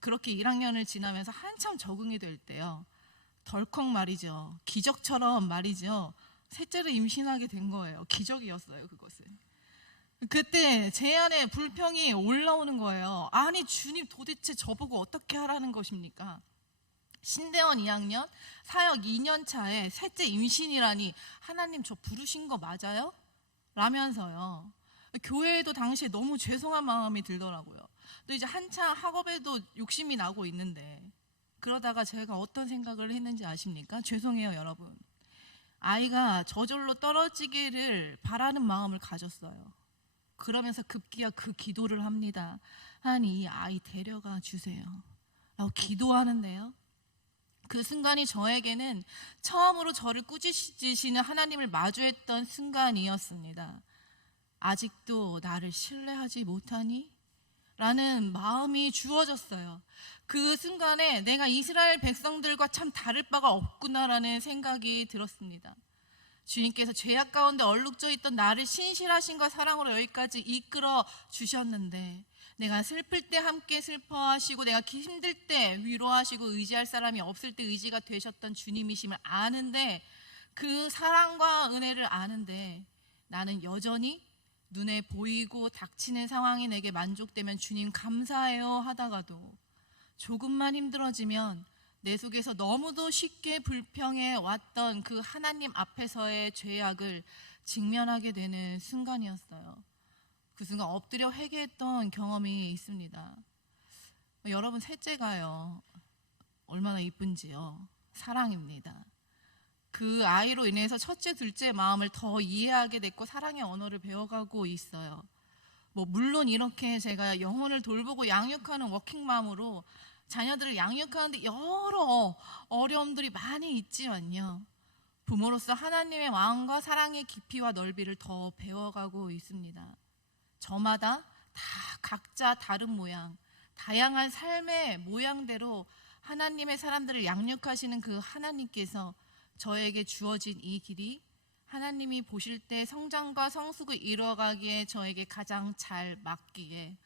그렇게 1학년을 지나면서 한참 적응이 될 때요, 덜컥 말이죠, 기적처럼 말이죠, 셋째를 임신하게 된 거예요. 기적이었어요, 그것은. 그때 제 안에 불평이 올라오는 거예요. 아니, 주님, 도대체 저보고 어떻게 하라는 것입니까? 신대원 2학년, 사역 2년 차에 셋째 임신이라니, 하나님 저 부르신 거 맞아요? 라면서요. 교회에도 당시에 너무 죄송한 마음이 들더라고요. 또 이제 한창 학업에도 욕심이 나고 있는데, 그러다가 제가 어떤 생각을 했는지 아십니까? 죄송해요, 여러분. 아이가 저절로 떨어지기를 바라는 마음을 가졌어요. 그러면서 급기야 그 기도를 합니다. 하나님, 이 아이 데려가 주세요 라고 기도하는데요, 그 순간이 저에게는 처음으로 저를 꾸짖으시는 하나님을 마주했던 순간이었습니다. 아직도 나를 신뢰하지 못하니? 라는 마음이 주어졌어요. 그 순간에 내가 이스라엘 백성들과 참 다를 바가 없구나라는 생각이 들었습니다. 주님께서 죄악 가운데 얼룩져 있던 나를 신실하신과 사랑으로 여기까지 이끌어 주셨는데, 내가 슬플 때 함께 슬퍼하시고 내가 힘들 때 위로하시고 의지할 사람이 없을 때 의지가 되셨던 주님이심을 아는데, 그 사랑과 은혜를 아는데 나는 여전히 눈에 보이고 닥치는 상황이 내게 만족되면 주님 감사해요 하다가도 조금만 힘들어지면 내 속에서 너무도 쉽게 불평해 왔던 그 하나님 앞에서의 죄악을 직면하게 되는 순간이었어요. 그 순간 엎드려 회개했던 경험이 있습니다. 여러분, 셋째가요, 얼마나 이쁜지요. 사랑입니다. 그 아이로 인해서 첫째, 둘째 마음을 더 이해하게 됐고 사랑의 언어를 배워가고 있어요. 물론 이렇게 제가 영혼을 돌보고 양육하는 워킹맘으로 자녀들을 양육하는데 여러 어려움들이 많이 있지만요, 부모로서 하나님의 마음과 사랑의 깊이와 넓이를 더 배워가고 있습니다. 저마다 다 각자 다른 모양, 다양한 삶의 모양대로 하나님의 사람들을 양육하시는 그 하나님께서 저에게 주어진 이 길이 하나님이 보실 때 성장과 성숙을 이루어가기에 저에게 가장 잘 맞기에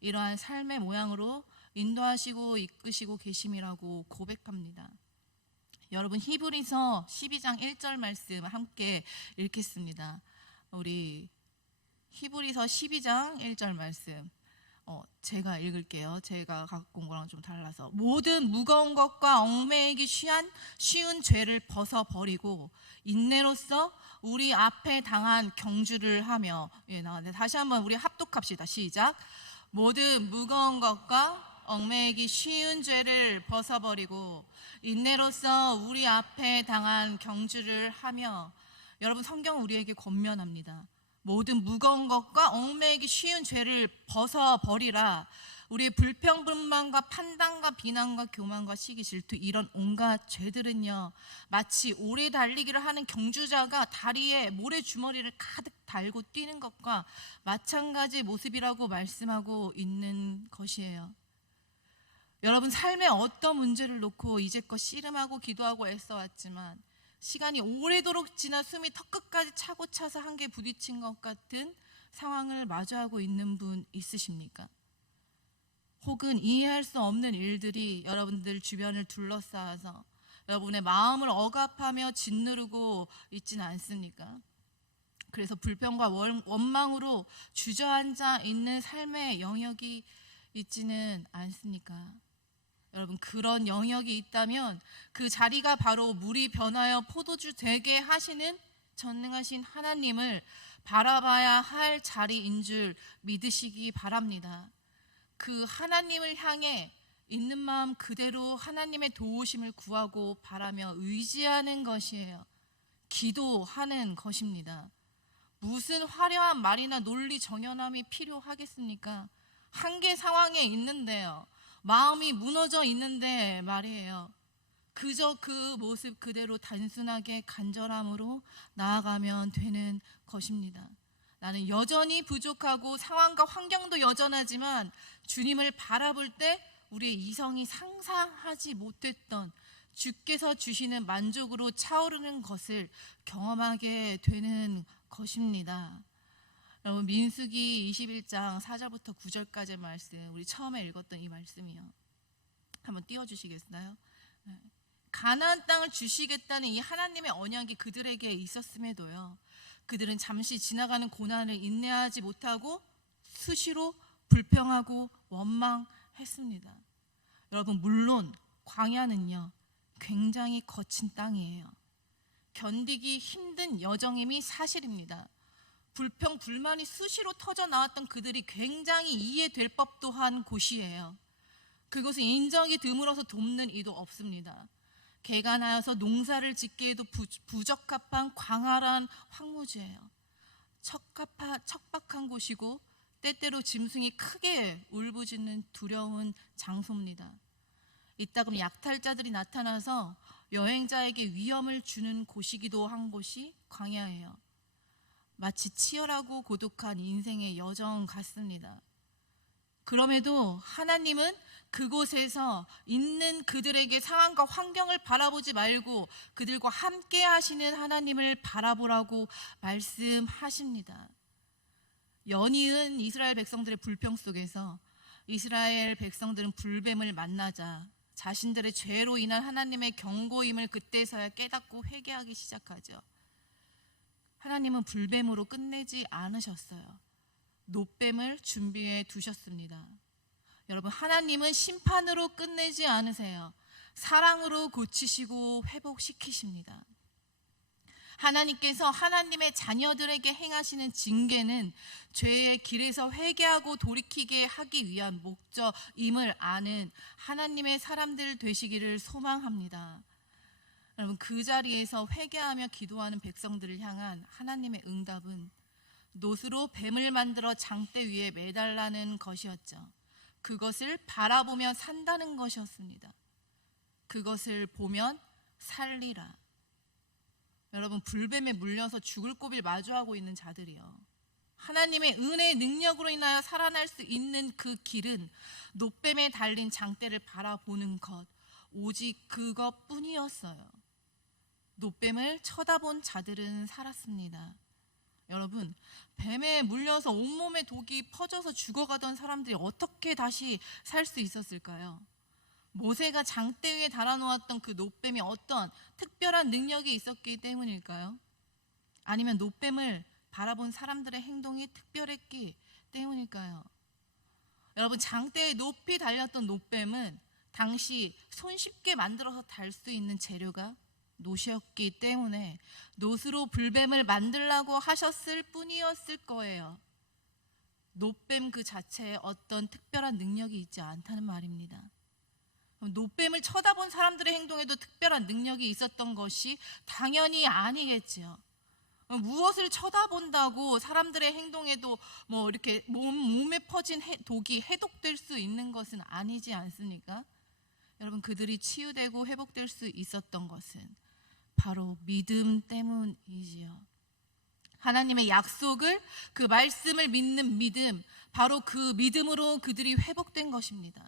이러한 삶의 모양으로 인도하시고 이끄시고 계심이라고 고백합니다. 여러분, 히브리서 12장 1절 말씀 함께 읽겠습니다. 우리 히브리서 12장 1절 말씀 제가 읽을게요. 제가 갖고 온 거랑 좀 달라서. 모든 무거운 것과 얽매이기 쉬운 죄를 벗어버리고 인내로써 우리 앞에 당한 경주를 하며. 나왔네. 다시 한번 우리 합독합시다. 시작. 모든 무거운 것과 얽매이기 쉬운 죄를 벗어버리고 인내로써 우리 앞에 당한 경주를 하며. 여러분, 성경은 우리에게 권면합니다. 모든 무거운 것과 얽매이기 쉬운 죄를 벗어버리라. 우리의 불평, 불만과 판단과 비난과 교만과 시기, 질투, 이런 온갖 죄들은요, 마치 오래 달리기를 하는 경주자가 다리에 모래주머니를 가득 달고 뛰는 것과 마찬가지 모습이라고 말씀하고 있는 것이에요. 여러분, 삶의 어떤 문제를 놓고 이제껏 씨름하고 기도하고 애써왔지만 시간이 오래도록 지나 숨이 턱끝까지 차고 차서 한계 부딪힌 것 같은 상황을 마주하고 있는 분 있으십니까? 혹은 이해할 수 없는 일들이 여러분들 주변을 둘러싸아서 여러분의 마음을 억압하며 짓누르고 있지는 않습니까? 그래서 불평과 원망으로 주저앉아 있는 삶의 영역이 있지는 않습니까? 여러분, 그런 영역이 있다면 그 자리가 바로 물이 변하여 포도주 되게 하시는 전능하신 하나님을 바라봐야 할 자리인 줄 믿으시기 바랍니다. 그 하나님을 향해 있는 마음 그대로 하나님의 도우심을 구하고 바라며 의지하는 것이에요. 기도하는 것입니다. 무슨 화려한 말이나 논리 정연함이 필요하겠습니까? 한계 상황에 있는데요, 마음이 무너져 있는데 말이에요, 그저 그 모습 그대로 단순하게 간절함으로 나아가면 되는 것입니다. 나는 여전히 부족하고 상황과 환경도 여전하지만 주님을 바라볼 때 우리의 이성이 상상하지 못했던 주께서 주시는 만족으로 차오르는 것을 경험하게 되는 것입니다. 여러분, 민수기 21장 4절부터 9절까지의 말씀, 우리 처음에 읽었던 이 말씀이요, 한번 띄워주시겠어요? 가나안 땅을 주시겠다는 이 하나님의 언약이 그들에게 있었음에도요, 그들은 잠시 지나가는 고난을 인내하지 못하고 수시로 불평하고 원망했습니다. 여러분, 물론 광야는요, 굉장히 거친 땅이에요. 견디기 힘든 여정임이 사실입니다. 불평, 불만이 수시로 터져 나왔던 그들이 굉장히 이해될 법도 한 곳이에요. 그곳은 인적이 드물어서 돕는 이도 없습니다. 개간하여서 농사를 짓기에도 부적합한 광활한 황무지예요. 척박한 곳이고 때때로 짐승이 크게 울부짖는 두려운 장소입니다. 이따금 약탈자들이 나타나서 여행자에게 위험을 주는 곳이기도 한 곳이 광야예요. 마치 치열하고 고독한 인생의 여정 같습니다. 그럼에도 하나님은 그곳에서 있는 그들에게 상황과 환경을 바라보지 말고 그들과 함께 하시는 하나님을 바라보라고 말씀하십니다. 연이은 이스라엘 백성들의 불평 속에서 이스라엘 백성들은 불뱀을 만나자 자신들의 죄로 인한 하나님의 경고임을 그때서야 깨닫고 회개하기 시작하죠. 하나님은 불뱀으로 끝내지 않으셨어요. 놋뱀을 준비해 두셨습니다. 여러분, 하나님은 심판으로 끝내지 않으세요. 사랑으로 고치시고 회복시키십니다. 하나님께서 하나님의 자녀들에게 행하시는 징계는 죄의 길에서 회개하고 돌이키게 하기 위한 목적임을 아는 하나님의 사람들 되시기를 소망합니다. 여러분, 그 자리에서 회개하며 기도하는 백성들을 향한 하나님의 응답은 놋으로 뱀을 만들어 장대 위에 매달라는 것이었죠. 그것을 바라보며 산다는 것이었습니다. 그것을 보면 살리라. 여러분, 불뱀에 물려서 죽을 고비를 마주하고 있는 자들이요, 하나님의 은혜의 능력으로 인하여 살아날 수 있는 그 길은 놋뱀에 달린 장대를 바라보는 것, 오직 그것뿐이었어요. 놋뱀을 쳐다본 자들은 살았습니다. 여러분, 뱀에 물려서 온몸에 독이 퍼져서 죽어가던 사람들이 어떻게 다시 살 수 있었을까요? 모세가 장대 위에 달아놓았던 그 놋뱀이 어떤 특별한 능력이 있었기 때문일까요? 아니면 놋뱀을 바라본 사람들의 행동이 특별했기 때문일까요? 여러분, 장대에 높이 달렸던 놋뱀은 당시 손쉽게 만들어서 달 수 있는 재료가 놋이었기 때문에 놋으로 불뱀을 만들라고 하셨을 뿐이었을 거예요. 놋뱀 그 자체에 어떤 특별한 능력이 있지 않다는 말입니다. 놋뱀을 쳐다본 사람들의 행동에도 특별한 능력이 있었던 것이 당연히 아니겠지요. 무엇을 쳐다본다고 사람들의 행동에도 뭐 이렇게 몸에 퍼진 독이 해독될 수 있는 것은 아니지 않습니까? 여러분, 그들이 치유되고 회복될 수 있었던 것은 바로 믿음 때문이지요. 하나님의 약속을, 그 말씀을 믿는 믿음, 바로 그 믿음으로 그들이 회복된 것입니다.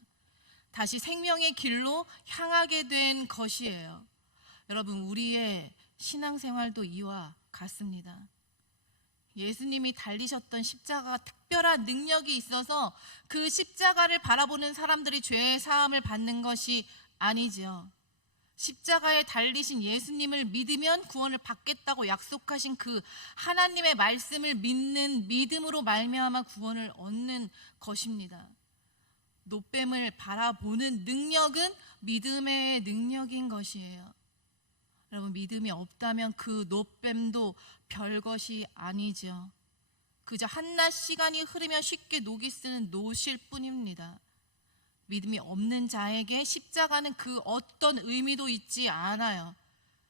다시 생명의 길로 향하게 된 것이에요. 여러분, 우리의 신앙생활도 이와 같습니다. 예수님이 달리셨던 십자가가 특별한 능력이 있어서 그 십자가를 바라보는 사람들이 죄의 사함을 받는 것이 아니죠. 십자가에 달리신 예수님을 믿으면 구원을 받겠다고 약속하신 그 하나님의 말씀을 믿는 믿음으로 말미암아 구원을 얻는 것입니다. 놋뱀을 바라보는 능력은 믿음의 능력인 것이에요. 여러분, 믿음이 없다면 그 놋뱀도 별것이 아니죠. 그저 한낮 시간이 흐르면 쉽게 녹이 쓰는 놋일 뿐입니다. 믿음이 없는 자에게 십자가는 그 어떤 의미도 있지 않아요.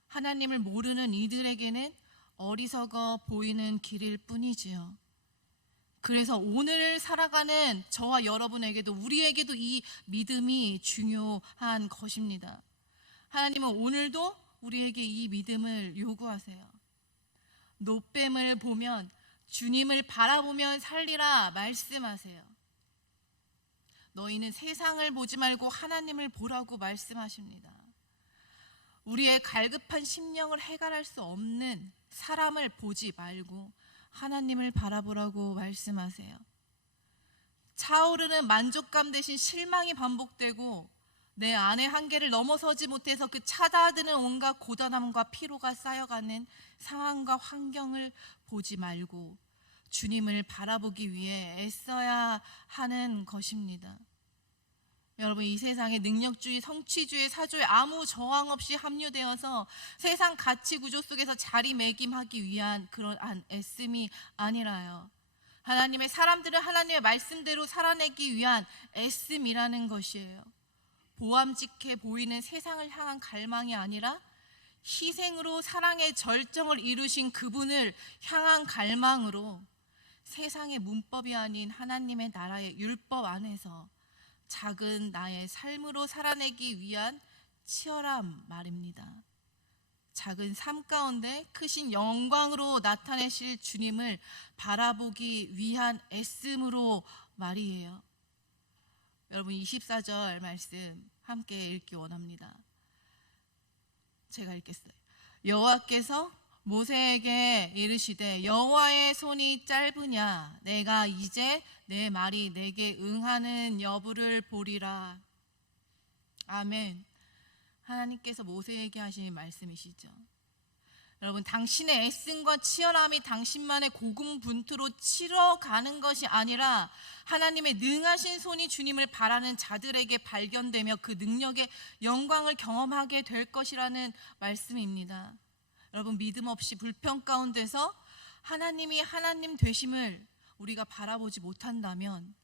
하나님을 모르는 이들에게는 어리석어 보이는 길일 뿐이지요. 그래서 오늘 살아가는 저와 여러분에게도, 우리에게도 이 믿음이 중요한 것입니다. 하나님은 오늘도 우리에게 이 믿음을 요구하세요. 놋뱀을 보면, 주님을 바라보면 살리라 말씀하세요. 너희는 세상을 보지 말고 하나님을 보라고 말씀하십니다. 우리의 갈급한 심령을 해결할 수 없는 사람을 보지 말고 하나님을 바라보라고 말씀하세요. 차오르는 만족감 대신 실망이 반복되고 내 안의 한계를 넘어서지 못해서 그 찾아드는 온갖 고단함과 피로가 쌓여가는 상황과 환경을 보지 말고 주님을 바라보기 위해 애써야 하는 것입니다. 여러분, 이 세상에 능력주의, 성취주의, 사조에 아무 저항 없이 합류되어서 세상 가치 구조 속에서 자리매김하기 위한 그러한 애씀이 아니라요, 하나님의 사람들은 하나님의 말씀대로 살아내기 위한 애씀이라는 것이에요. 보암직해 보이는 세상을 향한 갈망이 아니라 희생으로 사랑의 절정을 이루신 그분을 향한 갈망으로 세상의 문법이 아닌 하나님의 나라의 율법 안에서 작은 나의 삶으로 살아내기 위한 치열한 말입니다. 작은 삶 가운데 크신 영광으로 나타내실 주님을 바라보기 위한 애씀으로 말이에요. 여러분, 24절 말씀 함께 읽기 원합니다. 제가 읽겠어요. 여호와께서 모세에게 이르시되 여호와의 손이 짧으냐 내가 이제 내 말이 내게 응하는 여부를 보리라. 아멘. 하나님께서 모세에게 하신 말씀이시죠. 여러분, 당신의 애씀과 치열함이 당신만의 고군분투로 치러가는 것이 아니라 하나님의 능하신 손이 주님을 바라는 자들에게 발견되며 그 능력의 영광을 경험하게 될 것이라는 말씀입니다. 여러분, 믿음 없이 불평 가운데서 하나님이 하나님 되심을 우리가 바라보지 못한다면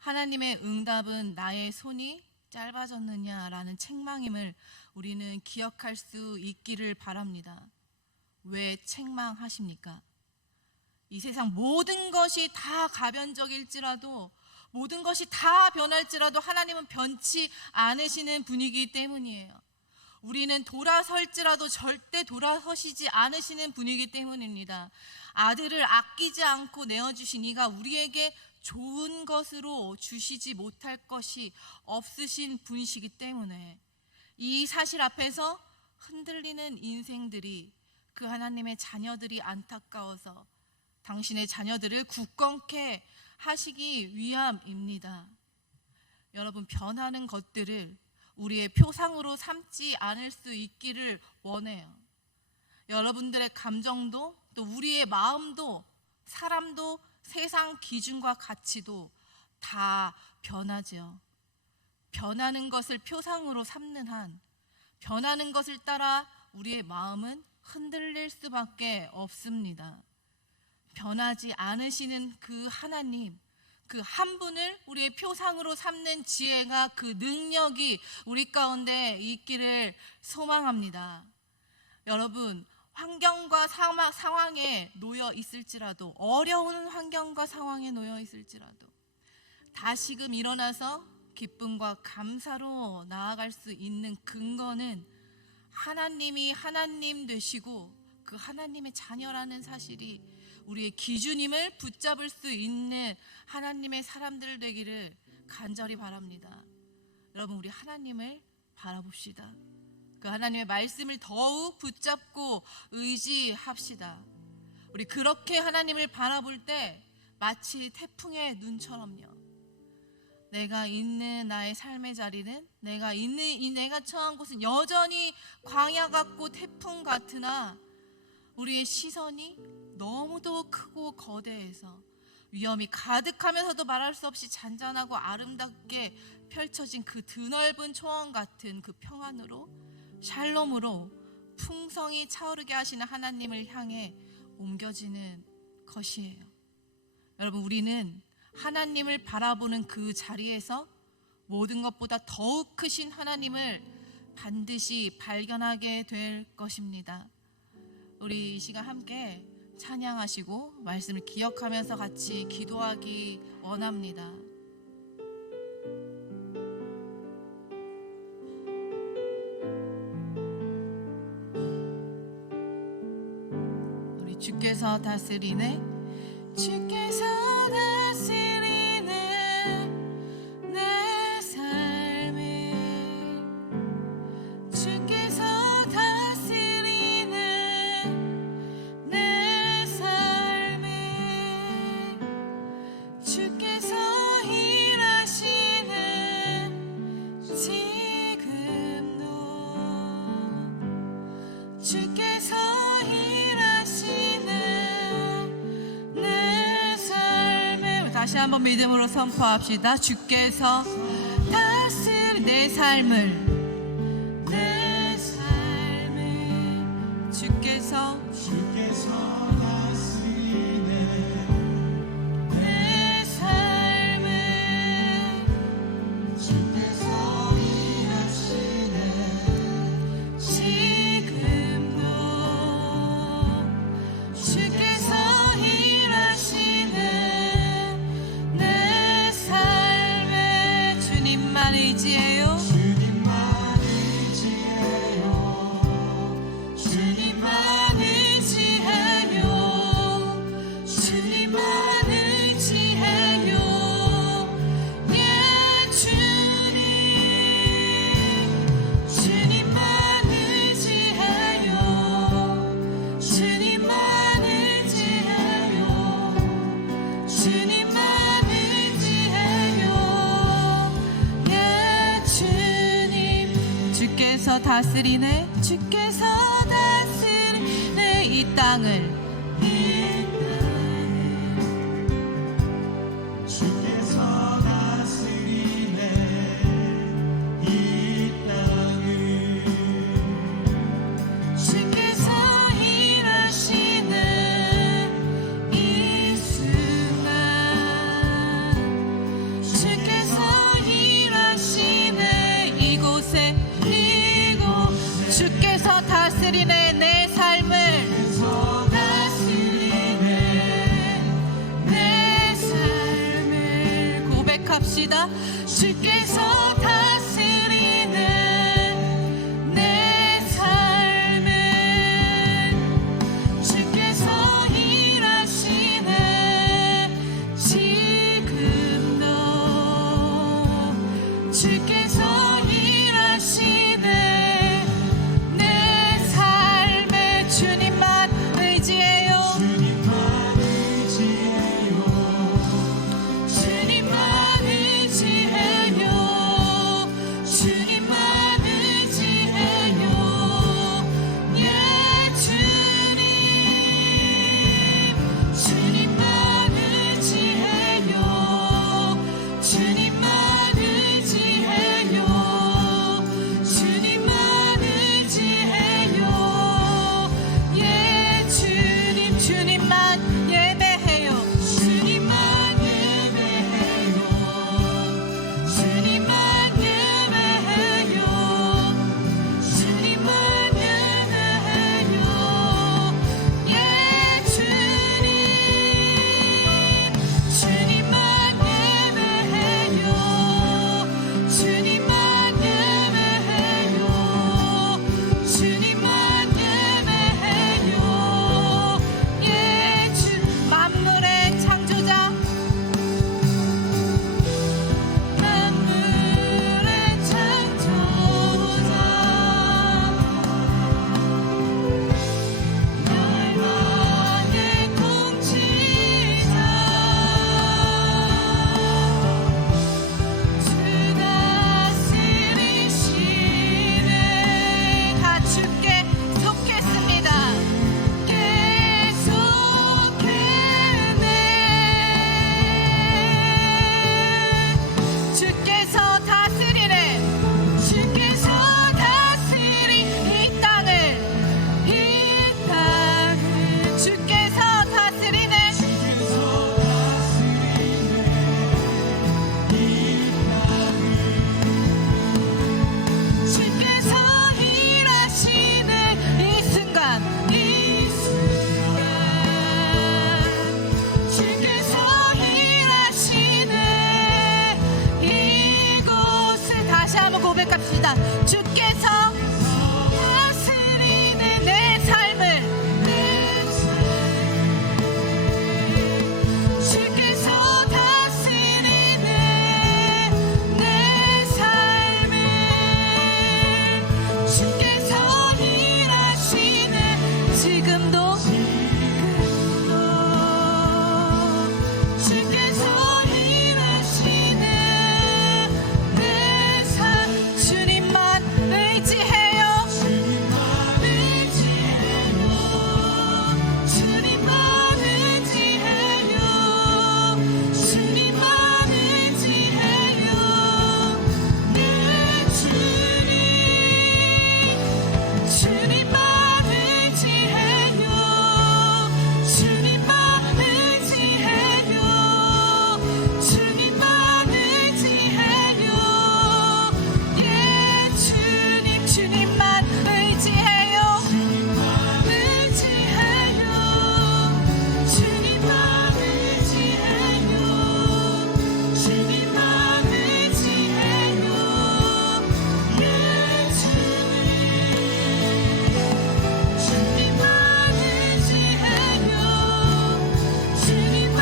하나님의 응답은 나의 손이 짧아졌느냐라는 책망임을 우리는 기억할 수 있기를 바랍니다. 왜 책망하십니까? 이 세상 모든 것이 다 가변적일지라도, 모든 것이 다 변할지라도 하나님은 변치 않으시는 분이기 때문이에요. 우리는 돌아설지라도 절대 돌아서시지 않으시는 분이기 때문입니다. 아들을 아끼지 않고 내어주신 이가 우리에게 좋은 것으로 주시지 못할 것이 없으신 분이시기 때문에 이 사실 앞에서 흔들리는 인생들이, 그 하나님의 자녀들이 안타까워서 당신의 자녀들을 굳건케 하시기 위함입니다. 여러분, 변하는 것들을 우리의 표상으로 삼지 않을 수 있기를 원해요. 여러분들의 감정도, 또 우리의 마음도, 사람도, 세상 기준과 가치도 다 변하죠. 변하는 것을 표상으로 삼는 한, 변하는 것을 따라 우리의 마음은 흔들릴 수밖에 없습니다. 변하지 않으시는 그 하나님, 그 한 분을 우리의 표상으로 삼는 지혜가, 그 능력이 우리 가운데 있기를 소망합니다. 여러분, 환경과 상황에 놓여 있을지라도, 어려운 환경과 상황에 놓여 있을지라도 다시금 일어나서 기쁨과 감사로 나아갈 수 있는 근거는 하나님이 하나님 되시고 그 하나님의 자녀라는 사실이 우리의 기준임을 붙잡을 수 있는 하나님의 사람들 되기를 간절히 바랍니다. 여러분, 우리 하나님을 바라봅시다. 그 하나님의 말씀을 더욱 붙잡고 의지합시다. 우리 그렇게 하나님을 바라볼 때 마치 태풍의 눈처럼요. 내가 있는 나의 삶의 자리는, 내가 처한 곳은 여전히 광야 같고 태풍 같으나 우리의 시선이 너무도 크고 거대해서 위험이 가득하면서도 말할 수 없이 잔잔하고 아름답게 펼쳐진 그 드넓은 초원 같은 그 평안으로, 샬롬으로 풍성이 차오르게 하시는 하나님을 향해 옮겨지는 것이에요. 여러분, 우리는 하나님을 바라보는 그 자리에서 모든 것보다 더욱 크신 하나님을 반드시 발견하게 될 것입니다. 우리 이 시간 함께 찬양하시고 말씀을 기억하면서 같이 기도하기 원합니다. 우리 주께서 다스리네, 주께서 다스리네 내 삶을, 주께서 다스리네 내 삶을, 주께서 일하시네 지금도, 주께서 다시 한번 믿음으로 선포합시다. 주께서 다스리 내 삶을, 내 삶을, 주께서 다스리네 내 삶을, 주께서 일하시네 지금도, 주께서 일하시네 의지해요. 주님만 의지해요. 주님만 의지해요. 주님만 의지해요. 예, 주님. 주님만 의지해요. 주님만 의지해요. 주님만 다스리네, 주께서 다스리네 땅을 주께서 다스리네 이 땅을 주께서 일하시는 이 순간 주께서 일하시는 이곳에 주께서 다스리네 내 삶을 다스리네 내 삶을 고백합시다. 주께서 다스리는 내 삶을 주께서 일하시네 지금도 주께서 일하시네 내 삶에 주님만 의지해요. 주님만 의지해요. 주님만 의지해요. 예 주님 주님만 의지해요. 주님만 의지해요. 주님만 의지해요. 예 주님 주님만 예배해요. 주님만 예배해요. 주님만 예배해요. 주님만 예배해요. 예 주님 주님만 예배해요. 주님만 예배해요. 주님만 예배해요. 예 주 만물의 창조자 만물의 창조자 멸망의 통치자 주 다스리시네 다 주께 속했습니다. 주께서 다스리네 주께서 다스리 이 땅을 주께서 다스리네 주께서 일하시네 이 순간 주께서 일하시네 이곳을 다시 한번 고백합시다. 주께서 다스리네 내 삶을 주께서 다스리네 내 삶을 주께서 일하시네 지금도 주께서 일하시네 내 삶 주님만 의지해요. 주님만 의지해요. 주님만 의지해요. 주님만 의지해요. 내 주님 주님만 의지해요. 주님만 의지해요. 주님만 의지해요. 예 주님 주님만 의지해요. 주님만 의지해요. 주님만 의지해요. 주님만 의지해요. 예 주님 주님만 의지해요. 주님만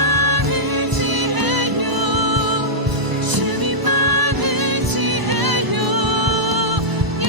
의지해요. 주님만 의지해요. 예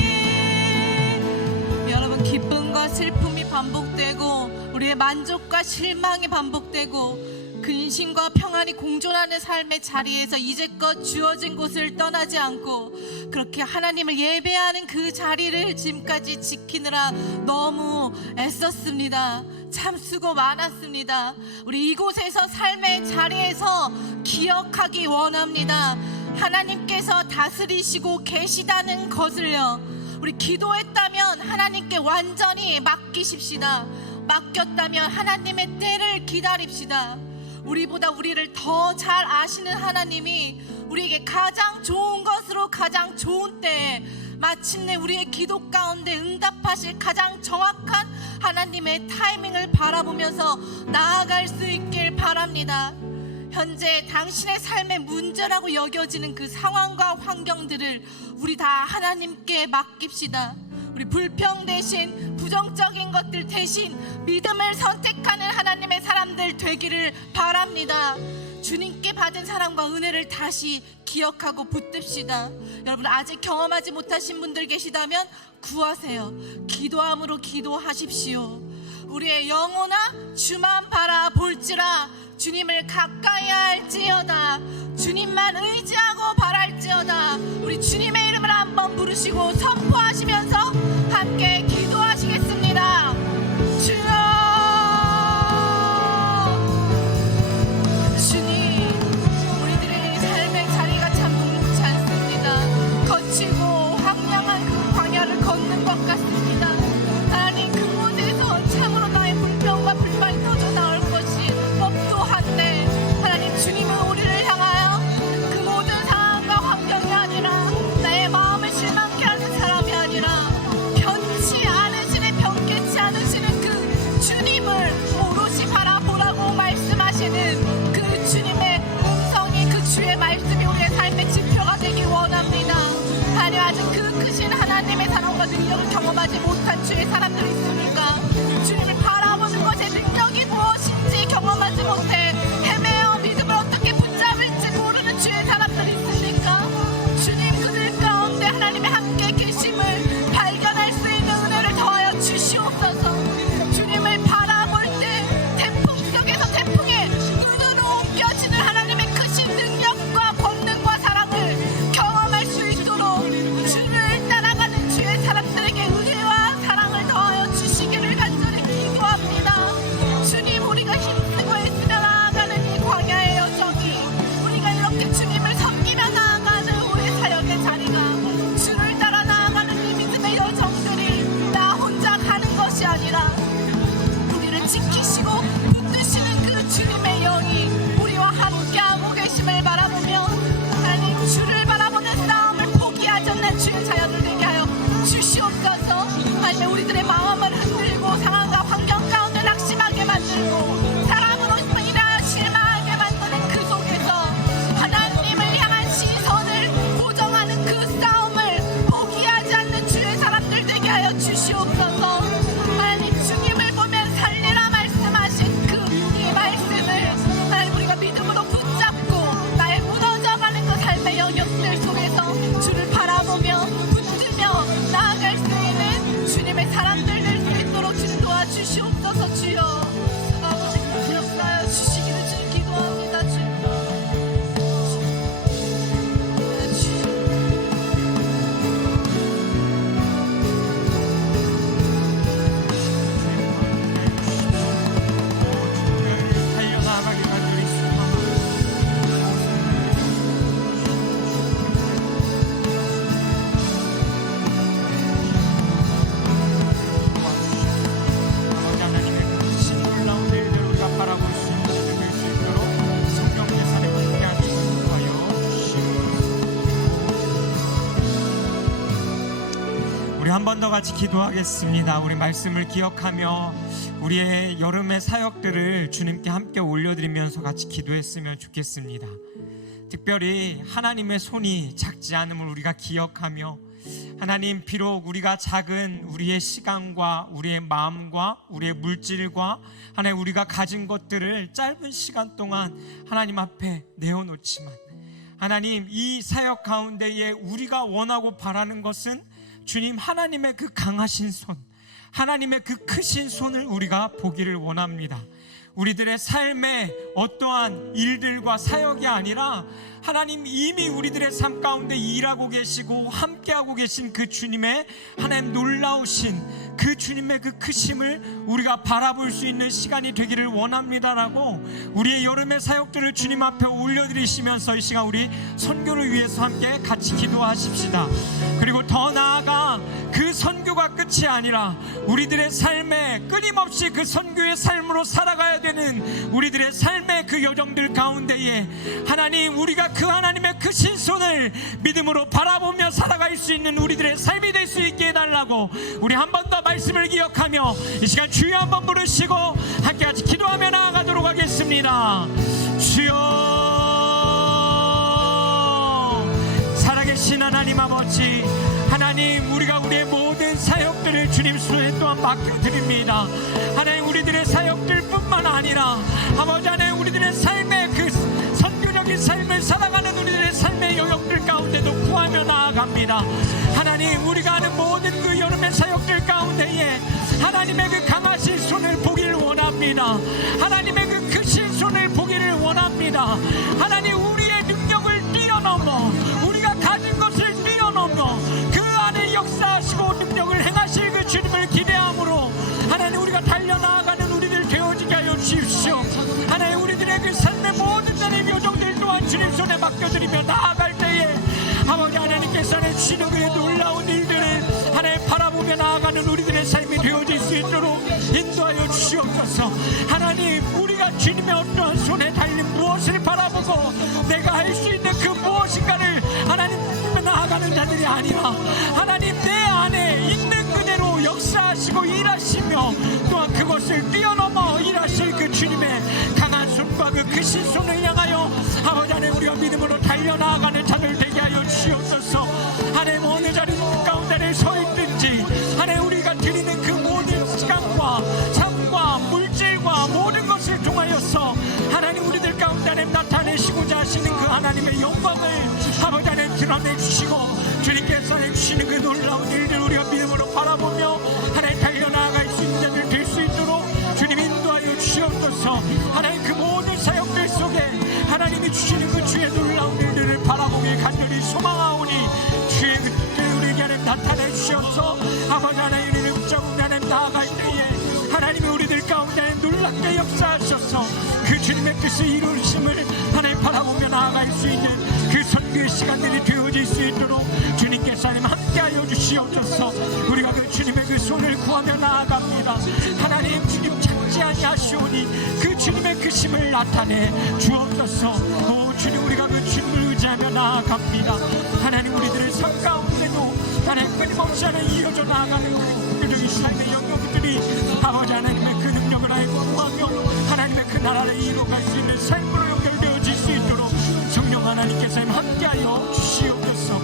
주님 여러분 기쁨과 슬픔이 반복되고 우리의 만족과 실망이 반복되고 근심과 평안이 공존하는 삶의 자리에서 이제껏 주어진 곳을 떠나지 않고 그렇게 하나님을 예배하는 그 자리를 지금까지 지키느라 너무 애썼습니다. 참 수고 많았습니다. 우리 이곳에서 삶의 자리에서 기억하기 원합니다. 하나님께서 다스리시고 계시다는 것을요. 우리 기도했다면 하나님께 완전히 맡기십시다. 맡겼다면 하나님의 때를 기다립시다. 우리보다 우리를 더 잘 아시는 하나님이 우리에게 가장 좋은 것으로 가장 좋은 때에 마침내 우리의 기도 가운데 응답하실 가장 정확한 하나님의 타이밍을 바라보면서 나아갈 수 있길 바랍니다. 현재 당신의 삶의 문제라고 여겨지는 그 상황과 환경들을 우리 다 하나님께 맡깁시다. 우리 불평 대신 부정적인 것들 대신 믿음을 선택하는 하나님의 사람들 되기를 바랍니다. 주님께 받은 사랑과 은혜를 다시 기억하고 붙듭시다. 여러분 아직 경험하지 못하신 분들 계시다면 구하세요. 기도함으로 기도하십시오. 우리의 영혼아 주만 바라볼지라 주님을 가까이 할지어다. 주님만 의지하고 바랄지어다. 우리 주님의 이름을 한번 부르시고 선포하시면서 함께 기도하시겠습니다. 주여 주님, 우리들의 삶의 자리가 참 녹록지 않습니다. 거치고 황량한 그 광야를 걷는 것 같습니다. 하나님 그곳에서 참으로 나의 불평과 불만이 터져 나올 것이 법도 한데 하나님 주님은 우리를 향하여 그 모든 상황과 환경이 아니라 나의 마음을 실망케 하는 사람이 아니라 변치 않으시는 변개치 않으시는 그 주님을 오롯이 바라보라고 말씀하시는 그 주님의 음성이 그 주의 말씀이 우리의 삶의 지표가 되길 원합니다. 하나님 아직 그 크신 하나님의 사랑과 능력을 경험하지 못한 주의 사람들이 있습니까? 주님을 바라보는 것의 능력이 무엇인지 경험하지 못해 헤매어 믿음을 어떻게 붙잡을지 모르는 주의 사람들이 있습니까? 주님 그들 가운데 하나님의 함께 계심을 발견할 수 있는 은혜를 더하여 주시옵소서. 주님을 바라볼 때 태풍 속에서 태풍에 눈으로 옮겨지는 하나님의 크신 능력과 권능과 사랑을 경험할 수 있도록 주를 따라가는 주의 사람들에게 은혜와 사랑을 더하여 주시기를 간절히 기도합니다. 주님 우리가 힘쓰고 애쓰며 나아가는 이 광야의 여정이 우리가 이렇게 주님을 섬기며 나아가는 우리 사역의 자리가 주를 따라 나아가는 이 믿음의 여정들이 나 혼자 가는 것이 아니라 우리를 지키시고 붙드시는 그 주님의 영이 우리와 함께하고 계심을 바라보며 하나님 주를 바라보는 싸움을 포기하지 않는 주의 자녀들 되게 하여 주시옵소서. 하나님 우리들의 마음을 흔들고 상황과 환경 가운데 낙심하게 만들고 사랑으로 인하 실망하게 만드는 그 속에서 하나님을 향한 시선을 고정하는 그 싸움을 포기하지 않는 주의 사람들 되게 하여 주시옵소서. 하나님 주님을 보면 살리라 말씀하신 그 이 말씀을 하나님 우리가 믿음으로 붙잡고 나의 무너져가는 그 삶의 영역들 속에서 주를 바라보며 붙들며 나아갈 수 있는 주님의 사람들 될 수 있도록 주님 도와주시옵소서. 주여 아버지 부럽사여 주시기를 주님 기도합니다. 주님 달려나가게 간절히 소망합니다. 아버지 하나님의 크신 놀라운 일들을 우리가 바라볼 수 있는 시간 될 수 있도록 성령의 사랑을 함께하는 인도하여 주시옵소서. 우리 한 번 더 같이 기도하겠습니다. 우리 말씀을 기억하며 우리의 여름의 사역들을 주님께 함께 올려드리면서 같이 기도했으면 좋겠습니다. 특별히 하나님의 손이 작지 않음을 우리가 기억하며 하나님 비록 우리가 작은 우리의 시간과 우리의 마음과 우리의 물질과 하나님 우리가 가진 것들을 짧은 시간 동안 하나님 앞에 내어놓지만 하나님 이 사역 가운데에 우리가 원하고 바라는 것은 주님 하나님의 그 강하신 손 하나님의 그 크신 손을 우리가 보기를 원합니다. 우리들의 삶에 어떠한 일들과 사역이 아니라 하나님 이미 우리들의 삶 가운데 일하고 계시고 함께하고 계신 그 주님의 하나님 놀라우신 그 주님의 그 크심을 우리가 바라볼 수 있는 시간이 되기를 원합니다라고 우리의 여름의 사역들을 주님 앞에 올려드리시면서 이 시간 우리 선교를 위해서 함께 같이 기도하십시다. 그리고 더 나아가 그 선교가 끝이 아니라 우리들의 삶에 끊임없이 그 선교의 삶으로 살아가야 되는 우리들의 삶의 그 여정들 가운데에 하나님 우리가 그 하나님의 그 신손을 믿음으로 바라보며 살아갈 수 있는 우리들의 삶이 될 수 있게 해달라고 우리 한 번 더 말씀을 기억하며 이 시간 주여 한번 부르시고 함께 같이 기도하며 나아가도록 하겠습니다. 주여, 살아계신 하나님 아버지, 하나님 우리가 우리의 모든 사역들을 주님 손에 또한 맡겨드립니다. 하나님 우리들의 사역들 뿐만 아니라 아버지 하나님 우리들의 삶의 그 선교적인 삶을 살아가는 우리들의 삶의 영역들 가운데도 구하며 나아갑니다. 하나님 우리가 하는 모든 그 여름의 사역들 가운데에 하나님의 그 강하신 손을 보기를 원합니다. 하나님의 그 크신 손을 보기를 원합니다. 하나님 우리의 능력을 뛰어넘어 우리가 가진 것을 뛰어넘어 그 안에 역사하시고 능력을 행하실 그 주님을 기대함으로 하나님 우리가 달려나아가는 우리들 되어지게 하여 주십시오. 하나님 우리들의 그 삶의 모든 자의 요정들 또한 주님 손에 맡겨드리며 나아갈 때에 아버지 하나님께서 주시는 그 놀라운 일들을 하나님 바라보며 나아가는 우리들의 삶이 되어질 수 있도록 인도하여 주시옵소서. 하나님 우리가 주님의 어떠한 손에 달린 무엇을 바라보고 내가 할 수 있는 그 무엇인가를 하나님 나아가는 자들이 아니라 하나님 내 안에 있는 그대로 역사하시고 일하시며 또한 그것을 뛰어넘어 일하실 그 주님의 강한 손과 그 크신 손을 향하여 아버지 하나님 우리가 믿음으로 달려나아가는 자들 되게 하여 주시옵소서. 하나님 어느 자리 가운데 서 있든지 하나님 우리가 드리는 그 모든 시간과 삶과 물질과 모든 것을 통하여서 하나님 우리들 가운데 나타내시고자 하시는 그 하나님의 영광을 아버지 하나님 드러내주시고 주님께서 해주시는 그 놀라운 일들 우리가 믿음으로 바라보며 하나님 달려나아갈 수 있는 자들 될 수 있도록 주님 인도하여 주시옵소서. 하나님 그 모든 사역들 속에 하나님이 주시는 그 주의 놀라운 일들을 바라보길 간절히 소망하오니 주의 그때 우리에게 하나님 나타내 주시옵소서. 아버지 하나님 우리를 붙잡고 하나님 나아갈 때에 하나님이 우리들 가운데 놀랍게 역사하셔서 그 주님의 뜻을 이루심을 하나님 바라보며 나아갈 수 있는 그 선교의 시간들이 되어질 수 있도록 주님께서 하나님 함께하여 주시옵소서. 우리가 그 주님의 그 손을 구하며 나아갑니다. 하나님 주님 찾지 아니하시오니 그 주님의 그 심을 나타내 주옵소서. 오 주님 우리가 그 주님을 의지하며 나아갑니다. 하나님 우리들의 삶 가운데도 하나님 끊임없이 하나님 이루어져 나아가는 그 삶의 영역들이 아버지 하나님의 그 능력을 알고 구하며 하나님의 그 나라를 이루어갈 수 있는 삶으로 연결되어질 수 있도록 성령 하나님께서 함께하여 주시옵소서.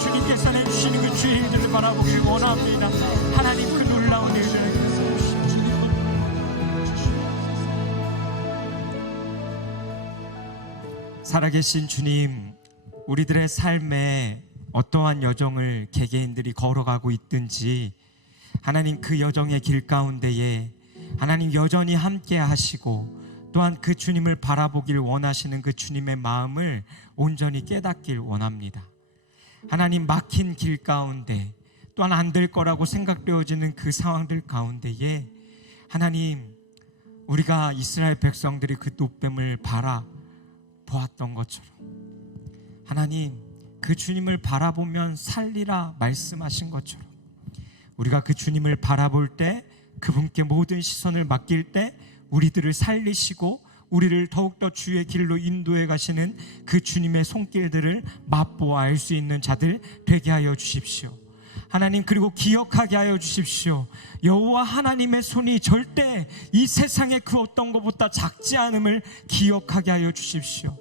주님께서 주시는 그 주의 일들을 바라보길 원합니다. 하나님 그 놀라운 일들을 살아계신 주님, 우리들의 삶에 어떠한 여정을 개개인들이 걸어가고 있든지 하나님 그 여정의 길 가운데에 하나님 여전히 함께 하시고 또한 그 주님을 바라보길 원하시는 그 주님의 마음을 온전히 깨닫길 원합니다. 하나님 막힌 길 가운데 또한 안 될 거라고 생각되어지는 그 상황들 가운데에 하나님 우리가 이스라엘 백성들이 그 놋뱀을 바라보았던 것처럼 하나님 그 주님을 바라보면 살리라 말씀하신 것처럼 우리가 그 주님을 바라볼 때 그분께 모든 시선을 맡길 때 우리들을 살리시고 우리를 더욱더 주의 길로 인도해 가시는 그 주님의 손길들을 맛보아 알 수 있는 자들 되게 하여 주십시오. 하나님 그리고 기억하게 하여 주십시오. 여호와 하나님의 손이 절대 이 세상의 그 어떤 것보다 작지 않음을 기억하게 하여 주십시오.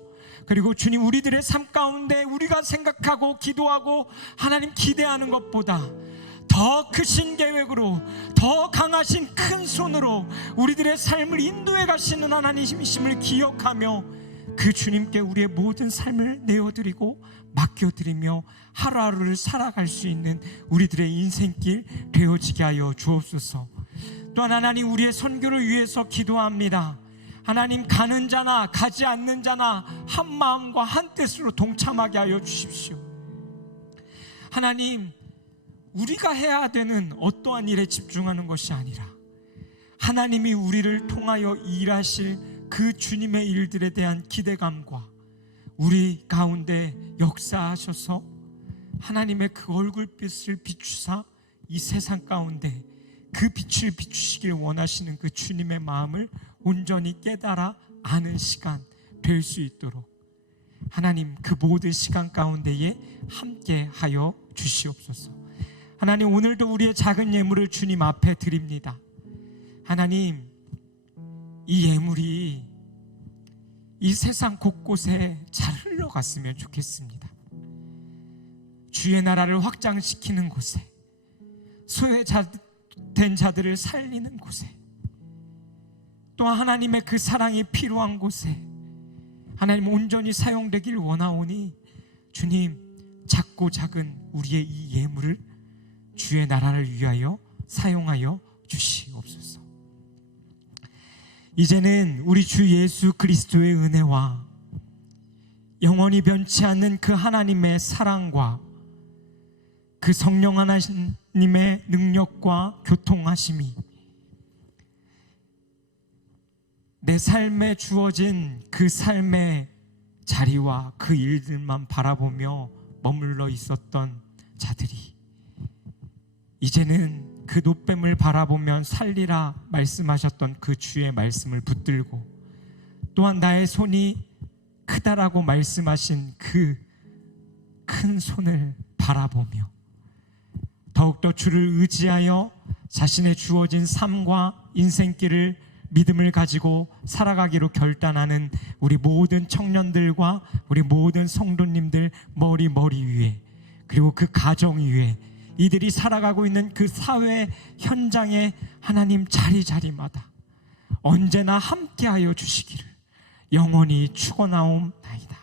그리고 주님 우리들의 삶 가운데 우리가 생각하고 기도하고 하나님 기대하는 것보다 더 크신 계획으로 더 강하신 큰 손으로 우리들의 삶을 인도해 가시는 하나님이심을 기억하며 그 주님께 우리의 모든 삶을 내어드리고 맡겨드리며 하루하루를 살아갈 수 있는 우리들의 인생길 되어지게 하여 주옵소서. 또한 하나님 우리의 선교를 위해서 기도합니다. 하나님 가는 자나 가지 않는 자나 한 마음과 한 뜻으로 동참하게 하여 주십시오. 하나님 우리가 해야 되는 어떠한 일에 집중하는 것이 아니라 하나님이 우리를 통하여 일하실 그 주님의 일들에 대한 기대감과 우리 가운데 역사하셔서 하나님의 그 얼굴빛을 비추사 이 세상 가운데 그 빛을 비추시길 원하시는 그 주님의 마음을 온전히 깨달아 아는 시간 될 수 있도록 하나님 그 모든 시간 가운데에 함께 하여 주시옵소서. 하나님 오늘도 우리의 작은 예물을 주님 앞에 드립니다. 하나님 이 예물이 이 세상 곳곳에 잘 흘러갔으면 좋겠습니다. 주의 나라를 확장시키는 곳에, 소외된 자들을 살리는 곳에, 또한 하나님의 그 사랑이 필요한 곳에 하나님 온전히 사용되길 원하오니 주님 작고 작은 우리의 이 예물을 주의 나라를 위하여 사용하여 주시옵소서. 이제는 우리 주 예수 그리스도의 은혜와 영원히 변치 않는 그 하나님의 사랑과 그 성령 하나님의 능력과 교통하심이 내 삶에 주어진 그 삶의 자리와 그 일들만 바라보며 머물러 있었던 자들이 이제는 그 놋뱀을 바라보면 살리라 말씀하셨던 그 주의 말씀을 붙들고 또한 나의 손이 크다라고 말씀하신 그 큰 손을 바라보며 더욱더 주를 의지하여 자신의 주어진 삶과 인생길을 믿음을 가지고 살아가기로 결단하는 우리 모든 청년들과 우리 모든 성도님들 머리 위에 그리고 그 가정 위에 이들이 살아가고 있는 그 사회 현장에 하나님 자리마다 언제나 함께하여 주시기를 영원히 축원하옵나이다.